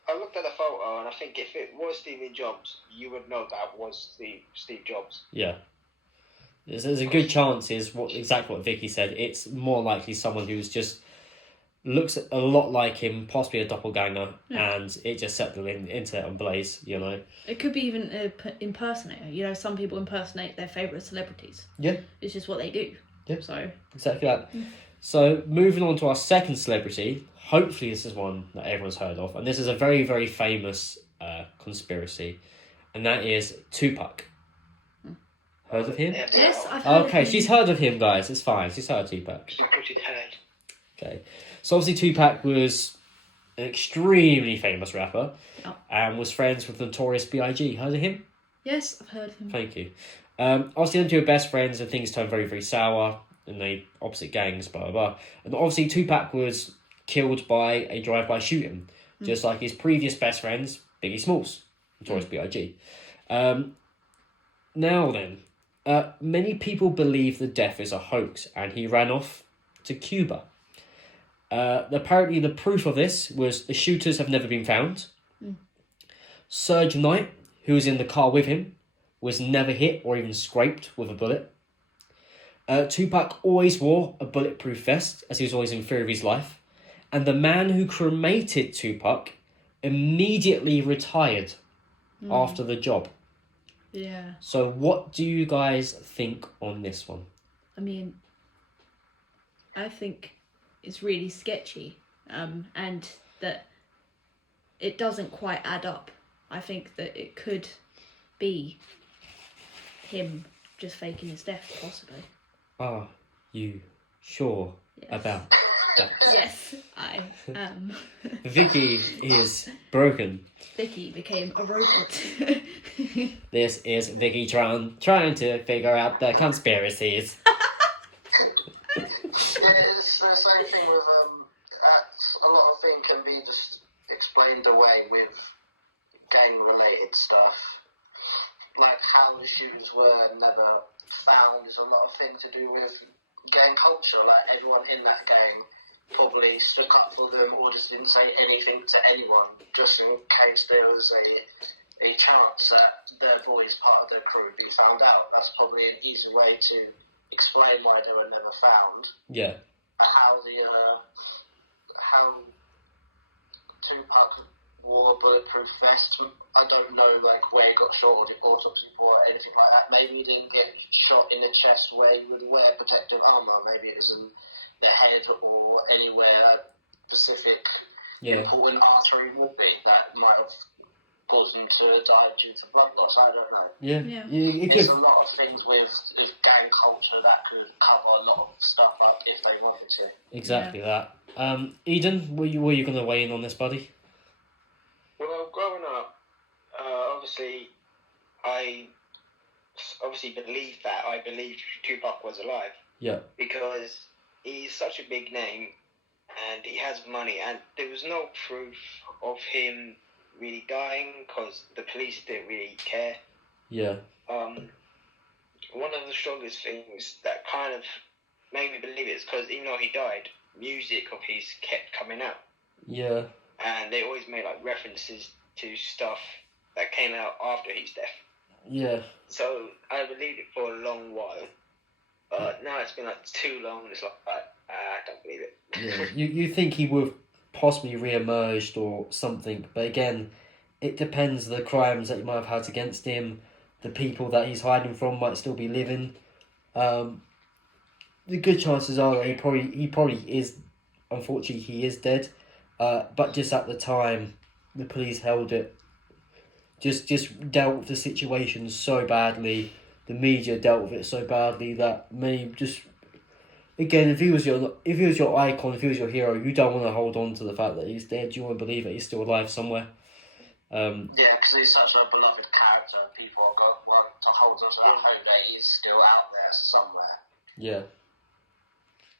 I looked at the photo, and I think if it was Steve Jobs, you would know that was Steve Jobs. Yeah. There's a good chance is exactly what Vicky said. It's more likely someone who's just looks a lot like him, possibly a doppelganger, and it just set them into a blaze, you know. It could be even an impersonator. You know, some people impersonate their favourite celebrities. Yeah. It's just what they do. Yeah. So Exactly that. So moving on to our second celebrity, hopefully this is one that everyone's heard of, and this is a very, very famous conspiracy, and that is Tupac. Heard of him? yes, I've heard of Okay, him. she's heard of him, guys. It's fine. She's heard of Tupac. Okay. So obviously Tupac was an extremely famous rapper and was friends with the notorious B.I.G. Heard of him? Yes, I've heard of him. Thank you. Obviously them two are best friends and things turned very, very sour and they opposite gangs, blah, blah, blah. And obviously Tupac was killed by a drive-by shooting, just like his previous best friends, Biggie Smalls, notorious B.I.G. Now then, many people believe the death is a hoax and he ran off to Cuba. Apparently the proof of this was the shooters have never been found. Serge Knight, who was in the car with him, was never hit or even scraped with a bullet. Tupac always wore a bulletproof vest as he was always in fear of his life. And the man who cremated Tupac immediately retired after the job. Yeah. So what do you guys think on this one? I mean, I think it's really sketchy, and that it doesn't quite add up. I think that it could be him just faking his death, possibly. Are you sure Yes. about that? Yes, I am. Vicky is broken. Vicky became a robot. This is Vicky trying to figure out the conspiracies. Yeah, it's the same thing with a lot of things can be just explained away with gang-related stuff. Like how the shooters were never found is a lot of thing to do with gang culture. Like everyone in that gang probably stuck up for them or just didn't say anything to anyone, just in case there was a chance that their boys, part of their crew, would be found out. That's probably an easy way to explain why they were never found. Yeah. How Tupac wore a bulletproof vest. I don't know like where he got shot or the autopsy report or anything like that. Maybe he didn't get shot in the chest where he would wear protective armour. Maybe it was in the head or anywhere a specific important artery would be that might have caused him to die due to blood loss. I don't know. Yeah. There's a lot of things with gang culture that could cover a lot of stuff up if they wanted to. Exactly that. Edin, were you going to weigh in on this, buddy? Well, growing up, I believed that. I believed Tupac was alive. Yeah. Because he's such a big name and he has money, and there was no proof of him really dying because the police didn't really care. Yeah. One of the strongest things that kind of made me believe it is because even though he died, music of his kept coming out. Yeah. And they always made like references to stuff that came out after his death. Yeah. So I believed it for a long while. But now it's been like too long, it's like, I don't believe it. Yeah. You think he would have possibly re-emerged or something, but again, it depends the crimes that he might have had against him, the people that he's hiding from might still be living. The good chances are that he probably is, unfortunately he is dead, but just at the time the police held it, just dealt with the situation so badly the media dealt with it so badly that many just... Again, if he was your icon, if he was your hero, you don't want to hold on to the fact that he's dead. You want to believe that he's still alive somewhere. Yeah, because he's such a beloved character, and people want to hold on to that hope that he's still out there somewhere. Yeah.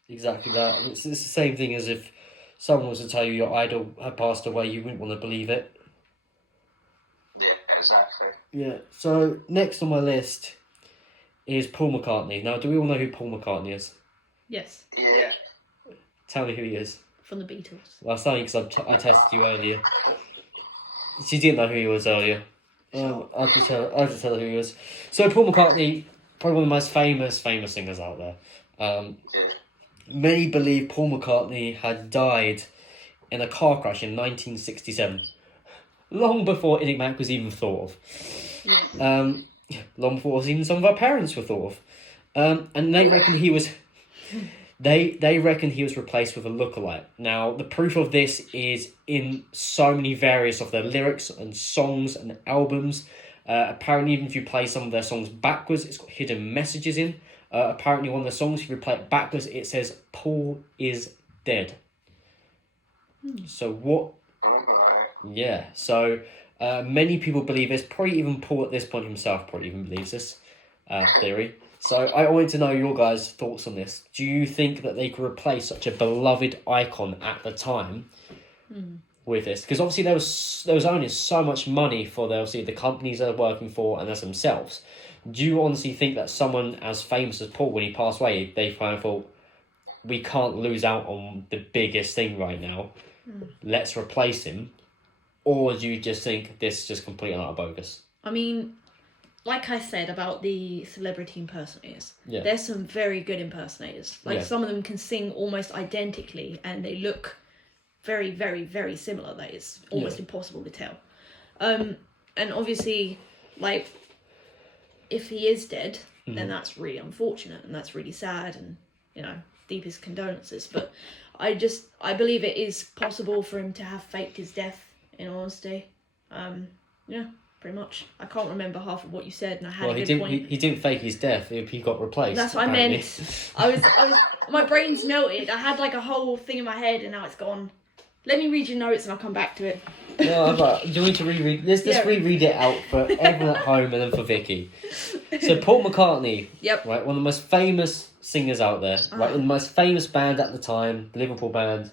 Exactly that. It's the same thing as if someone was to tell you your idol had passed away, you wouldn't want to believe it. Yeah, exactly. Yeah, so next on my list is Paul McCartney. Now, do we all know who Paul McCartney is? Yes, Yeah. Tell me who he is. from the Beatles. Well, I was saying because I tested you earlier. She didn't know who he was earlier. I'll just tell her who he was. So Paul McCartney, probably one of the most famous singers out there. Yeah. Many believe Paul McCartney had died in a car crash in 1967, long before Enigmatic was even thought of. Long before even some of our parents were thought of. And they reckon he was... They reckon he was replaced with a lookalike. Now, the proof of this is in so many various of their lyrics and songs and albums. Apparently, even if you play some of their songs backwards, it's got hidden messages in. Apparently, one of the songs, if you play it backwards, it says, Paul is dead. So what... Yeah, so many people believe this. Probably even Paul at this point himself probably even believes this theory. So I wanted to know your guys' thoughts on this. Do you think that they could replace such a beloved icon at the time with this? Because obviously there was only so much money for the companies they're working for and as themselves. Do you honestly think that someone as famous as Paul, when he passed away, they kind of thought, we can't lose out on the biggest thing right now, let's replace him? Or do you just think this is just completely and utter bogus? I mean, like I said about the celebrity impersonators, Yeah. there's some very good impersonators. Like, Yeah. some of them can sing almost identically and they look very, very, very similar. That it's almost impossible to tell. And obviously, like, if he is dead, then that's really unfortunate and that's really sad, and, you know, deepest condolences. But I believe it is possible for him to have faked his death, in honesty. Yeah, pretty much. I can't remember half of what you said, and I had a good point. He didn't fake his death. He got replaced. That's what apparently. I meant. My brain's melted. I had like a whole thing in my head, and now it's gone. Let me read your notes, and I'll come back to it. No, do you need to reread? Let's reread it out for everyone at home and then for Vicky. So Paul McCartney, Yep. right, one of the most famous singers out there, right, in the most famous band at the time, the Liverpool band,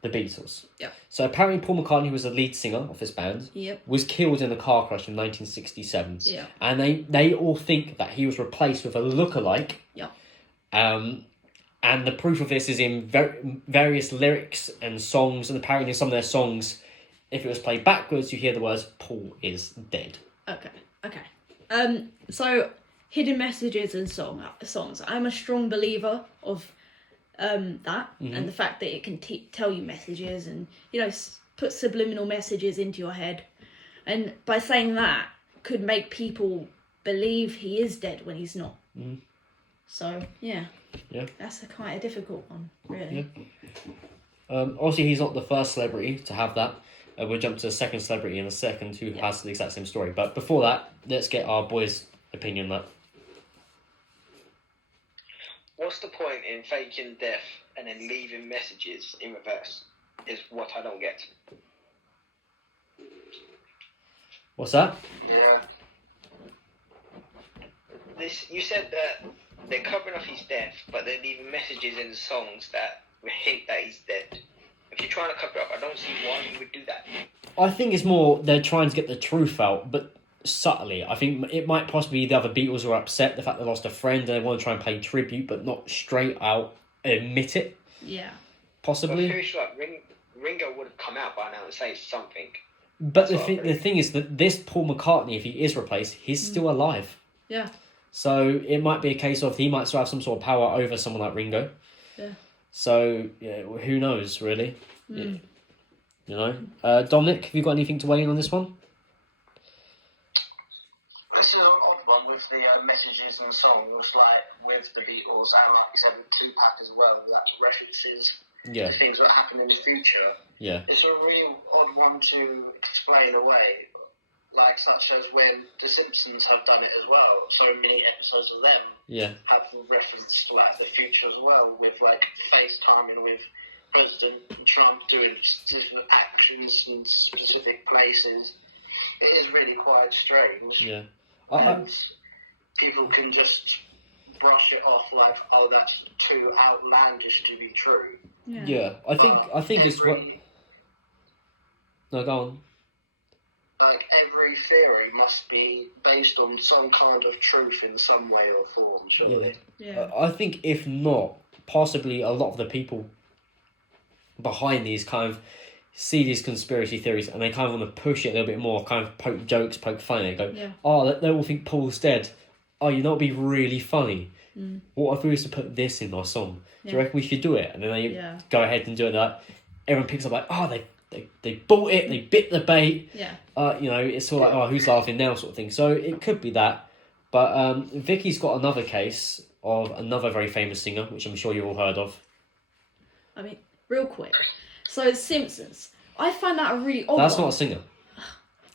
the Beatles. Yep. So apparently Paul McCartney was the lead singer of this band. Yep. Was killed in a car crash in 1967. Yeah. And they all think that he was replaced with a lookalike. Yep. And the proof of this is in various lyrics and songs, and apparently in some of their songs, if it was played backwards, you hear the words, Paul is dead. Okay. So, hidden messages and songs. I'm a strong believer of that, and the fact that it can tell you messages and, you know, put subliminal messages into your head. And by saying that, could make people believe he is dead when he's not. So, yeah. That's quite a difficult one, really. Obviously, he's not the first celebrity to have that. We'll jump to the second celebrity in a second who has the exact same story. But before that, let's get our boys' opinion on that. What's the point in faking death and then leaving messages in reverse? Is what I don't get. What's that? Yeah. You said that they're covering up his death, but they're leaving messages in the songs that hint that he's dead. If you're trying to cover it up, I don't see why you would do that. I think it's more they're trying to get the truth out, but subtly. I think it might possibly be the other Beatles who are upset, the fact they lost a friend, and they want to try and pay tribute, but not straight out admit it. Yeah. Possibly. I'm pretty sure Ringo would have come out by now and say something. But the thing is that this Paul McCartney, if he is replaced, he's still alive. Yeah. So it might be a case of he might still have some sort of power over someone like Ringo. Yeah. So, yeah, who knows, really? Yeah. You know? Dominic, have you got anything to weigh in on this one? This is an odd one with the messages and songs, like with the Beatles, and like you said with Tupac as well, that references to things that happen in the future. Yeah. It's a really odd one to explain away. like such as when The Simpsons have done it as well. So many episodes of them have referenced like the future as well, with like FaceTiming with President Trump doing specific actions in specific places. It is really quite strange. Yeah. And people can just brush it off like, oh, that's too outlandish to be true. Yeah. I think No, go on. Like, every theory must be based on some kind of truth in some way or form, surely. Yeah. I think if not, possibly a lot of the people behind these kind of see these conspiracy theories and they kind of want to push it a little bit more, kind of poke jokes, poke fun. They go, oh, they all think Paul's dead. Oh, you know, it'd be really funny. What if we was to put this in our song? Do you reckon we should do it? And then they go ahead and do it. That everyone picks up like, oh, they bought it, they bit the bait. You know, it's sort of like, oh, who's laughing now, sort of thing. So it could be that. But Vicky's got another case of another very famous singer, which I'm sure you've all heard of. I mean, real quick. So, The Simpsons. I find that a really odd That's one. not a singer.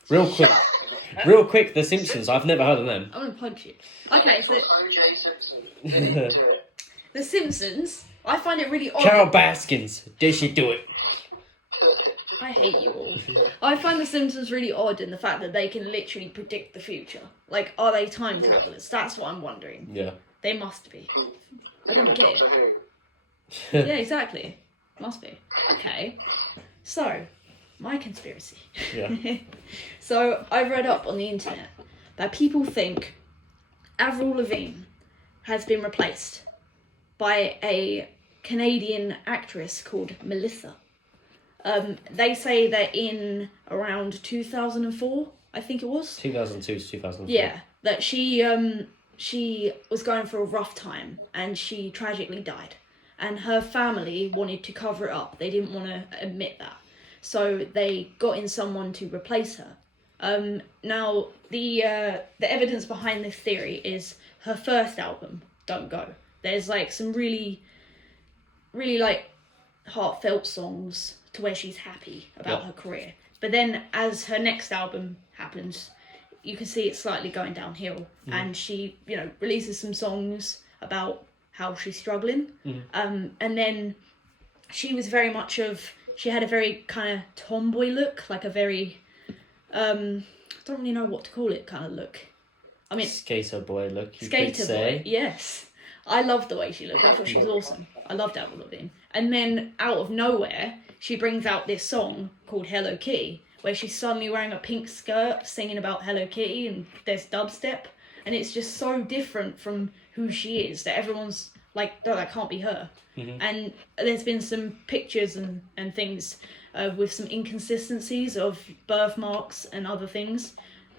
Real quick, The Simpsons. I've never heard of them. I'm going to punch you. The next one, O.J. Simpson. Did he do it? The Simpsons. I find it really odd. Carol Baskins. Did she do it? I hate you all. I find The Simpsons really odd in the fact that they can literally predict the future. Like, are they time travelers? That's what I'm wondering. Yeah. They must be. In a Doctor Who. Yeah, exactly. Must be. Okay. So, my conspiracy. Yeah. So, I've read up on the internet that people think Avril Lavigne has been replaced by a Canadian actress called Melissa. They say that in around 2004, I think it was. 2002 to 2004. Yeah, that she was going through a rough time and she tragically died. And her family wanted to cover it up. They didn't want to admit that. So they got in someone to replace her. Now, the evidence behind this theory is her first album, Don't Go. There's like some really, really like heartfelt songs to where she's happy about her career. But then as her next album happens, you can see it's slightly going downhill. And she, you know, releases some songs about how she's struggling. And then she was very much she had a very kind of tomboy look, like a very, I don't really know what to call it kind of look. I mean, skater boy look, you skater could say. boy, yes. I loved the way she looked. I thought she was awesome. I loved Avril Lavigne. And then out of nowhere, she brings out this song called Hello Kitty, where she's suddenly wearing a pink skirt, singing about Hello Kitty, and there's dubstep, and it's just so different from who she is that everyone's like, no, that can't be her. And there's been some pictures and things with some inconsistencies of birthmarks and other things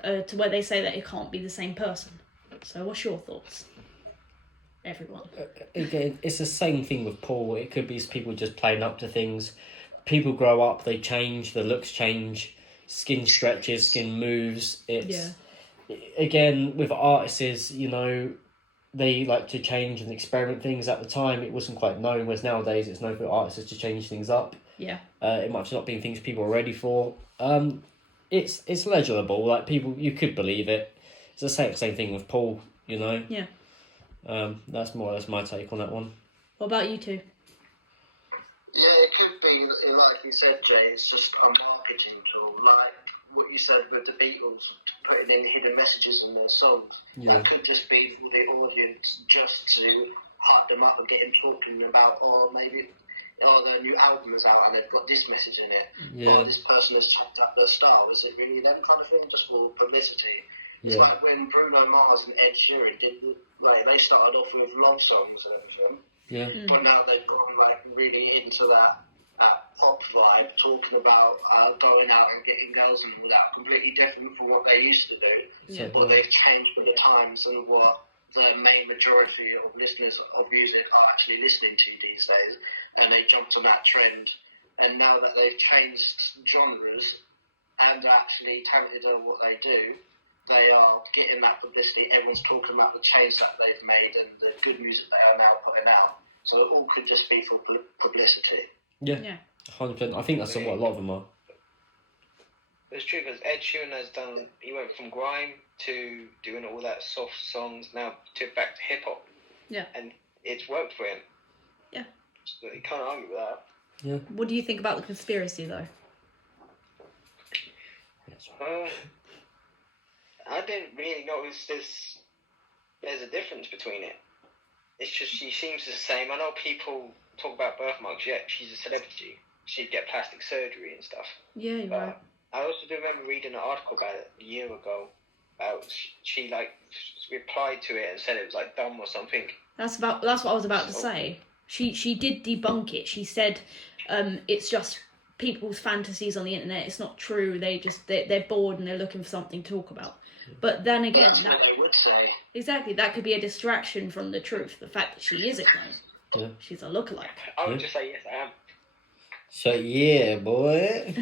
to where they say that it can't be the same person. So what's your thoughts, everyone? Again, it's the same thing with Paul. It could be people just playing up to things. People grow up, they change, their looks change, skin stretches, skin moves. It's again with artists, you know, they like to change and experiment things. At the time, it wasn't quite known, whereas nowadays it's known for artists to change things up. Yeah. It might not be things people are ready for. It's legible. Like people, you could believe it. It's the same thing with Paul. You know. Yeah. That's more or less my take on that one. What about you two? Yeah, it could be, like you said, Jay, it's just a marketing tool, like what you said with the Beatles, putting in hidden messages in their songs. Yeah. That could just be for the audience, just to hype them up and get them talking about, or maybe, their new album is out and they've got this message in it. Yeah. This person has checked up their style. Is it really them kind of thing, just for publicity? It's Yeah. like when Bruno Mars and Ed Sheeran did, like, they started off with love songs and everything. Yeah. But now they've gone like really into that pop vibe, talking about going out and getting girls and all that, completely different from what they used to do. Yeah. But they've changed with the times and what the main majority of listeners of music are actually listening to these days. And they jumped on that trend. And now that they've changed genres and are actually talented at what they do, they are getting that publicity. Everyone's talking about the change that they've made and the good music they are now putting out. So it all could just be for publicity. Yeah. 100%. I think that's what a lot of them are. It's true because Ed Sheeran has done. He went from grime to doing all that soft songs now to back to hip hop. Yeah. And it's worked for him. Yeah. So you can't argue with that. Yeah. What do you think about the conspiracy, though? I didn't really notice there's a difference between it. It's just she seems the same. I know people talk about birthmarks. Yeah, she's a celebrity. She'd get plastic surgery and stuff. Yeah, you're right. I also do remember reading an article about it a year ago. She like replied to it and said it was like dumb or something. That's what I was about to say. She did debunk it. She said it's just people's fantasies on the internet. It's not true. They're bored and they're looking for something to talk about. But then again, That's what they would say. Exactly, that could be a distraction from the truth. The fact that she is a clown. Yeah. She's a lookalike. I would just say yes, I am. So yeah, boy.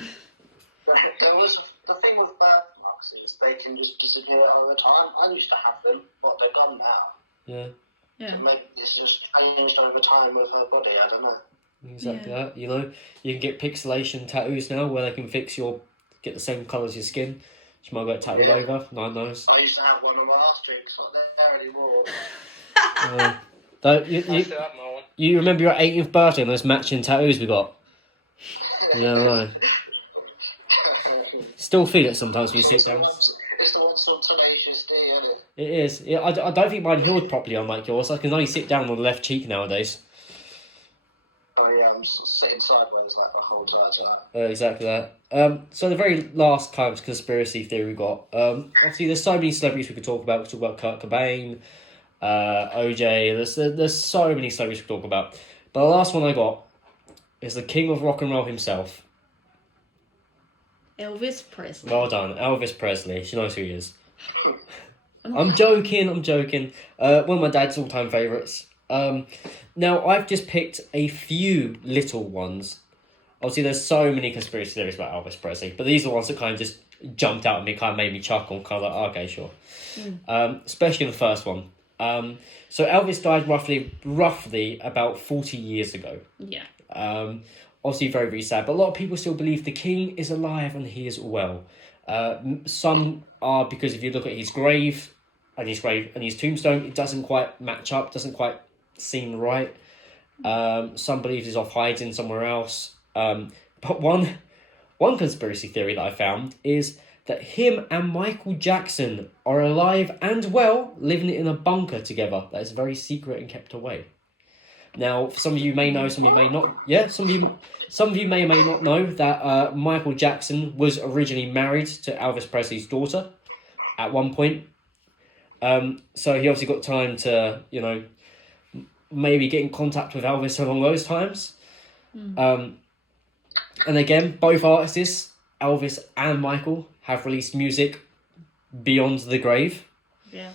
There was the thing with birthmarks is they can just disappear over time. I used to have them, but they're gone now. Yeah. Yeah. So maybe it's just changed over time with her body. I don't know. Exactly that. You know, you can get pixelation tattoos now where they can get the same colour as your skin. She might get tattooed over. No knows. I used to have one on my arse cheeks. Not there anymore. You I still have my one. you remember your 18th birthday and those matching tattoos we got? Yeah, still feel it sometimes when you sit down. It's the ones from Tenacious D, isn't it? It is. Yeah, I don't think mine healed properly, unlike yours. I can only sit down on the left cheek nowadays. Oh yeah, I'm sitting sideways like the whole entire time. Exactly that. So the very last kind of conspiracy theory we got. Obviously, there's so many celebrities we could talk about. We could talk about Kurt Cobain, OJ. There's so many celebrities we could talk about. But the last one I got is the king of rock and roll himself. Elvis Presley. Well done, Elvis Presley. She knows who he is. I'm joking. One of my dad's all-time favourites. Now, I've just picked a few little ones. Obviously, there's so many conspiracy theories about Elvis Presley, but these are the ones that kind of just jumped out at me, kind of made me chuckle, kind of like, okay, sure. Especially the first one. So Elvis died roughly about 40 years ago. Yeah. Obviously, very, very sad, but a lot of people still believe the king is alive and he is well. Some are because if you look at his grave and his tombstone, it doesn't quite match up, doesn't quite seem right. Some believe he's off hiding somewhere else. But one conspiracy theory that I found is that him and Michael Jackson are alive and well, living in a bunker together that is very secret and kept away. Now, some of you may know, some of you may not. Yeah, some of you may or may not know that Michael Jackson was originally married to Elvis Presley's daughter at one point. So he obviously got time to, maybe get in contact with Elvis along those times. And again, both artists, Elvis and Michael, have released music beyond the grave. Yeah.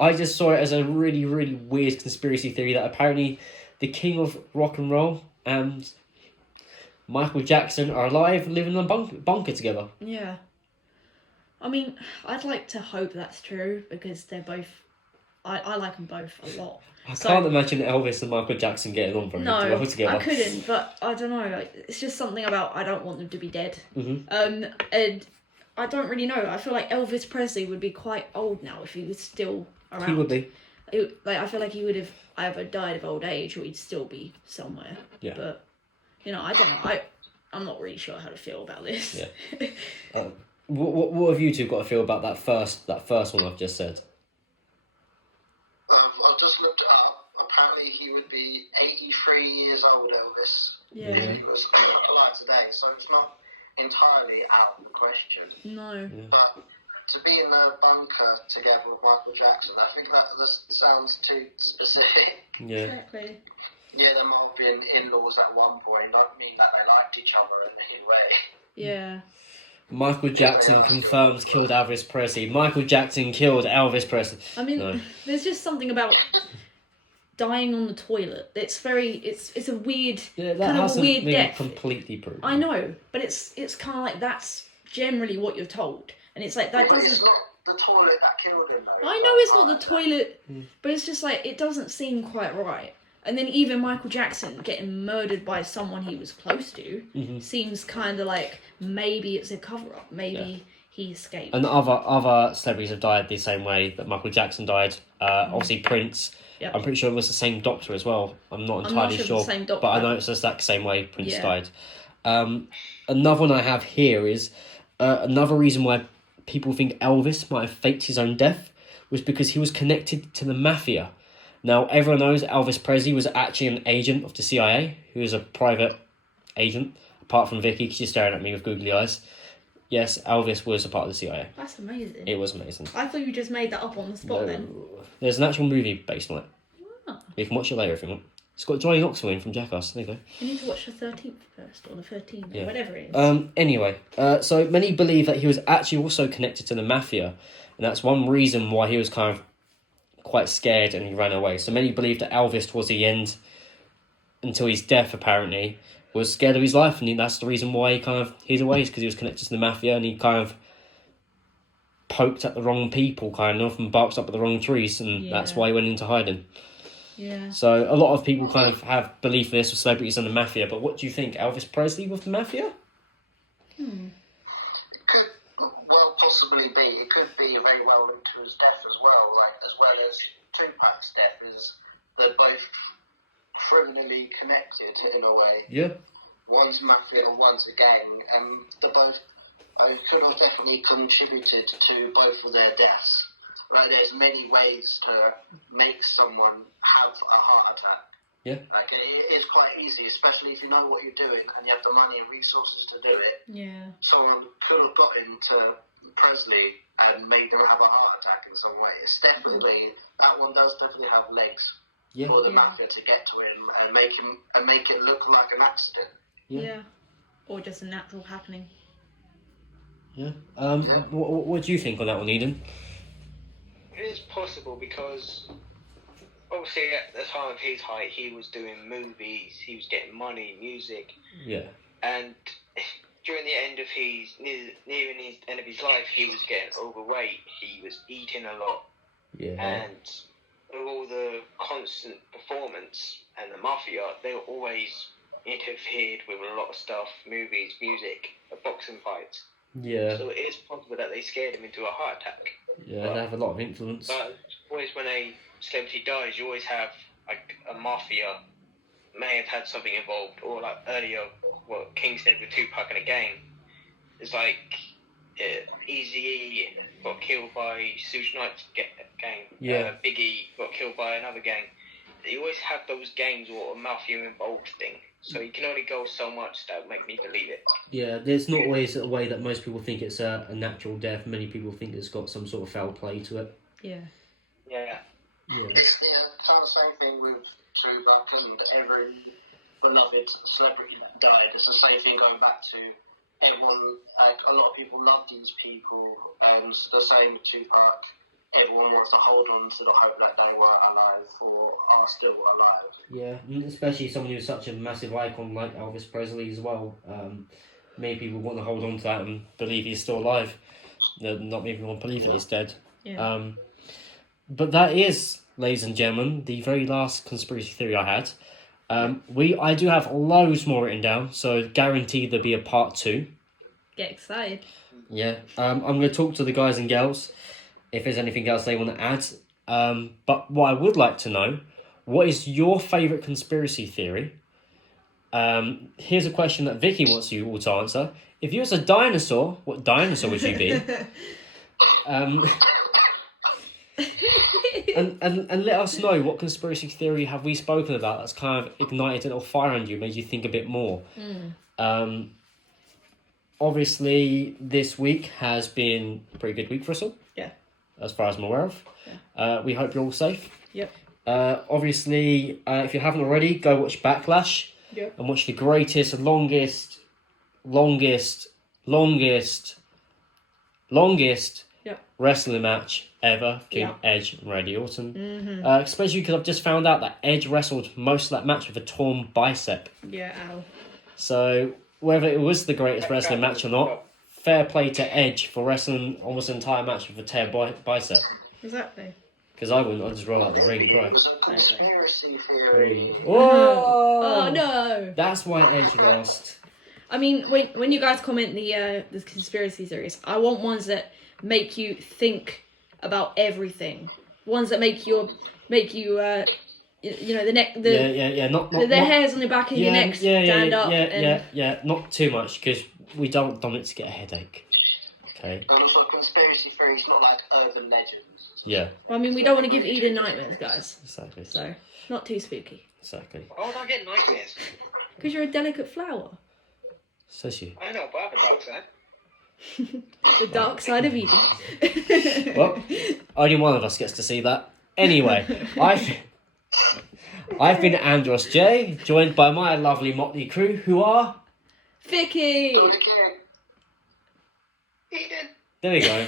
I just saw it as a really, really weird conspiracy theory that apparently the king of rock and roll and Michael Jackson are alive and living in a bunker together. Yeah. I mean, I'd like to hope that's true because they're both... I like them both a lot. I can't imagine Elvis and Michael Jackson getting on very well together. I couldn't, but I don't know. Like, it's just something about I don't want them to be dead. Mm-hmm. And I don't really know. I feel like Elvis Presley would be quite old now if he was still around. He would be. I feel like he would have either died of old age or he'd still be somewhere. Yeah. But I don't know. I'm not really sure how to feel about this. Yeah. What have you two got to feel about that first one I've just said? I've just looked it up. Apparently, he would be 83 years old, Elvis, if he was alive today. So it's not entirely out of the question. No. Yeah. But to be in the bunker together with Michael Jackson, I think that just sounds too specific. Yeah. Exactly. Yeah, there might have been in-laws at one point. I mean that they liked each other in any way. Yeah. Michael Jackson confirms killed Elvis Presley. Michael Jackson killed Elvis Presley. I mean, there's just something about dying on the toilet. It's a weird, kind of a weird death. Completely proven. I know, but it's kind of like that's generally what you're told, and it's like that. Yeah, but it's not the toilet that killed him, though. I know it's not the toilet, but it's just like it doesn't seem quite right. And then even Michael Jackson getting murdered by someone he was close to seems kind of like maybe it's a cover-up. Maybe he escaped. And other celebrities have died the same way that Michael Jackson died. Obviously Prince. Yep. I'm pretty sure it was the same doctor as well. I'm not entirely sure it's the same doctor. but I know it's the exact same way Prince died. Another one I have here is another reason why people think Elvis might have faked his own death was because he was connected to the mafia. Now, everyone knows Elvis Presley was actually an agent of the CIA, who was a private agent, apart from Vicky, because she's staring at me with googly eyes. Yes, Elvis was a part of the CIA. That's amazing. It was amazing. I thought you just made that up on the spot then. There's an actual movie based on it. Oh. You can watch it later if you want. It's got Johnny Knoxville in from Jackass. There you go. I need to watch the 13th first, or the 13th, or whatever it is. Anyway, so many believe that he was actually also connected to the mafia, and that's one reason why he was kind of quite scared and he ran away. So many believe that Elvis, towards the end, until his death apparently, was scared of his life, and that's the reason why he kind of hid away, because he was connected to the mafia, and he kind of poked at the wrong people, kind of, and barked up at the wrong trees, and that's why he went into hiding. Yeah. So a lot of people kind of have belief in this with celebrities and the mafia, but what do you think? Elvis Presley with the mafia? It could well possibly be. It could be very well linked to his death as well, like as well as Tupac's death. Is they're both criminally connected in a way. Yeah. One's mafia and one's a gang, and they both could have definitely contributed to both of their deaths. Like, there's many ways to make someone have a heart attack. Yeah. Like, it is quite easy, especially if you know what you're doing and you have the money and resources to do it. Yeah. Someone could have got into Presley and made them have a heart attack in some way. It's definitely, that one does definitely have legs for the mafia to get to him and make it look like an accident. Yeah. Or just a natural happening. Yeah. What do you think on that one, Edin? It is possible because obviously at the time of his height he was doing movies, he was getting money, music. Yeah. And during the end of nearing his end of his life, he was getting overweight, he was eating a lot. Yeah. And with all the constant performance and the mafia, they were always interfered with a lot of stuff, movies, music, boxing fights. Yeah. So it is possible that they scared him into a heart attack. Yeah, they have a lot of influence. But always when a celebrity dies, you always have like a mafia may have had something involved, or like earlier what King said with Tupac and a gang. It's like Eazy-E got killed by Suge Knight's gang. Yeah. Biggie got killed by another gang. You always have those gangs or a mafia involved thing. So you can only go so much that would make me believe it. Yeah, there's not always a way that most people think it's a natural death. Many people think it's got some sort of foul play to it. Yeah. Yeah. It's the kind of same thing with Tupac and every beloved celebrity that died. It's the same thing going back to everyone. Like, a lot of people love these people, and the same with Tupac. Everyone wants to hold on to the hope that they were alive or are still alive. Yeah, especially someone who's such a massive icon like Elvis Presley as well. Many people want to hold on to that and believe he's still alive. Not many people want to believe that he's dead. Yeah. But that is, ladies and gentlemen, the very last conspiracy theory I had. I do have loads more written down, so guaranteed there'll be a part 2. Get excited. Yeah. I'm going to talk to the guys and girls if there's anything else they want to add. But what I would like to know, what is your favourite conspiracy theory? Here's a question that Vicky wants you all to answer. If you was a dinosaur, what dinosaur would you be? And let us know, what conspiracy theory have we spoken about that's kind of ignited a little fire in you, made you think a bit more. Obviously, this week has been a pretty good week for us all. Yeah. As far as I'm aware of. Yeah. We hope you're all safe. Yep. Obviously, if you haven't already, go watch Backlash. Yep. And watch the greatest, longest Yep. wrestling match ever between Edge and Randy Orton. Especially because I've just found out that Edge wrestled most of that match with a torn bicep. Yeah, ow. So, whether it was the greatest wrestling match or not, fair play to Edge for wrestling almost an entire match with a tear bicep. Exactly. Because I wouldn't. I'd just roll Or out the ring. maybe it was a conspiracy theory. Whoa! Oh no! That's why Edge lost. I mean, when you guys comment the conspiracy theories, I want ones that make you think about everything. Ones that make you you know, the neck, not the hairs on the back of your neck stand up. Not too much because we don't want it to get a headache. Okay. And also, conspiracy theories, not like urban legends. Yeah. Well, I mean, we don't want to give Edin nightmares, guys. Exactly. So, not too spooky. Exactly. Why would I get nightmares? Because you're a delicate flower. Says you. I know, but I have a dark side. The dark side of Edin. Well, only one of us gets to see that. Anyway, I've been Andros J, joined by my lovely motley crew, who are... Vicky! Don't care. Edin. There we go.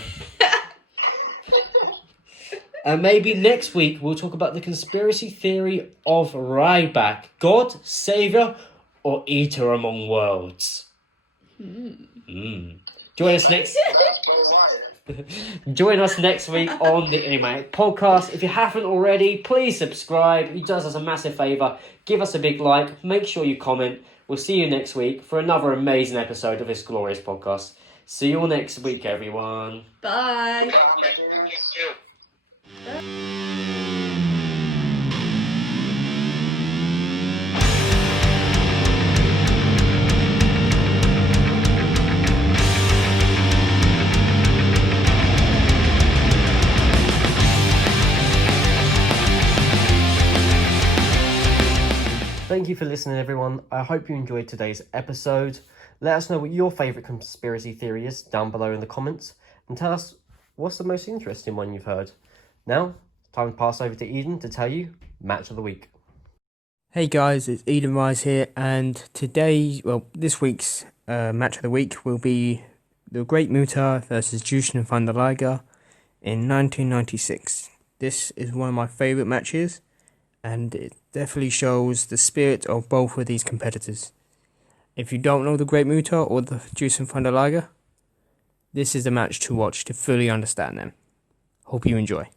And maybe next week we'll talk about the conspiracy theory of Ryback, God, Saviour, or Eater among worlds. Join us next. That's Bray Wyatt. Join us next week on the Enigmatic podcast. If you haven't already, please subscribe. It does us a massive favour. Give us a big like. Make sure you comment. We'll see you next week for another amazing episode of this glorious podcast. See you all next week, everyone. Bye! Goodbye, my dudes. Thank you for listening, everyone. I hope you enjoyed today's episode. Let us know what your favourite conspiracy theory is down below in the comments, and tell us what's the most interesting one you've heard. Now, time to pass over to Edin to tell you Match of the Week. Hey guys, it's Edin Rise here, and this week's match of the week will be the Great Muta versus Jyushin and Lyger in 1996. This is one of my favourite matches, and it definitely shows the spirit of both of these competitors. If you don't know the Great Muta or the Jyushin and Lyger, this is the match to watch to fully understand them. Hope you enjoy.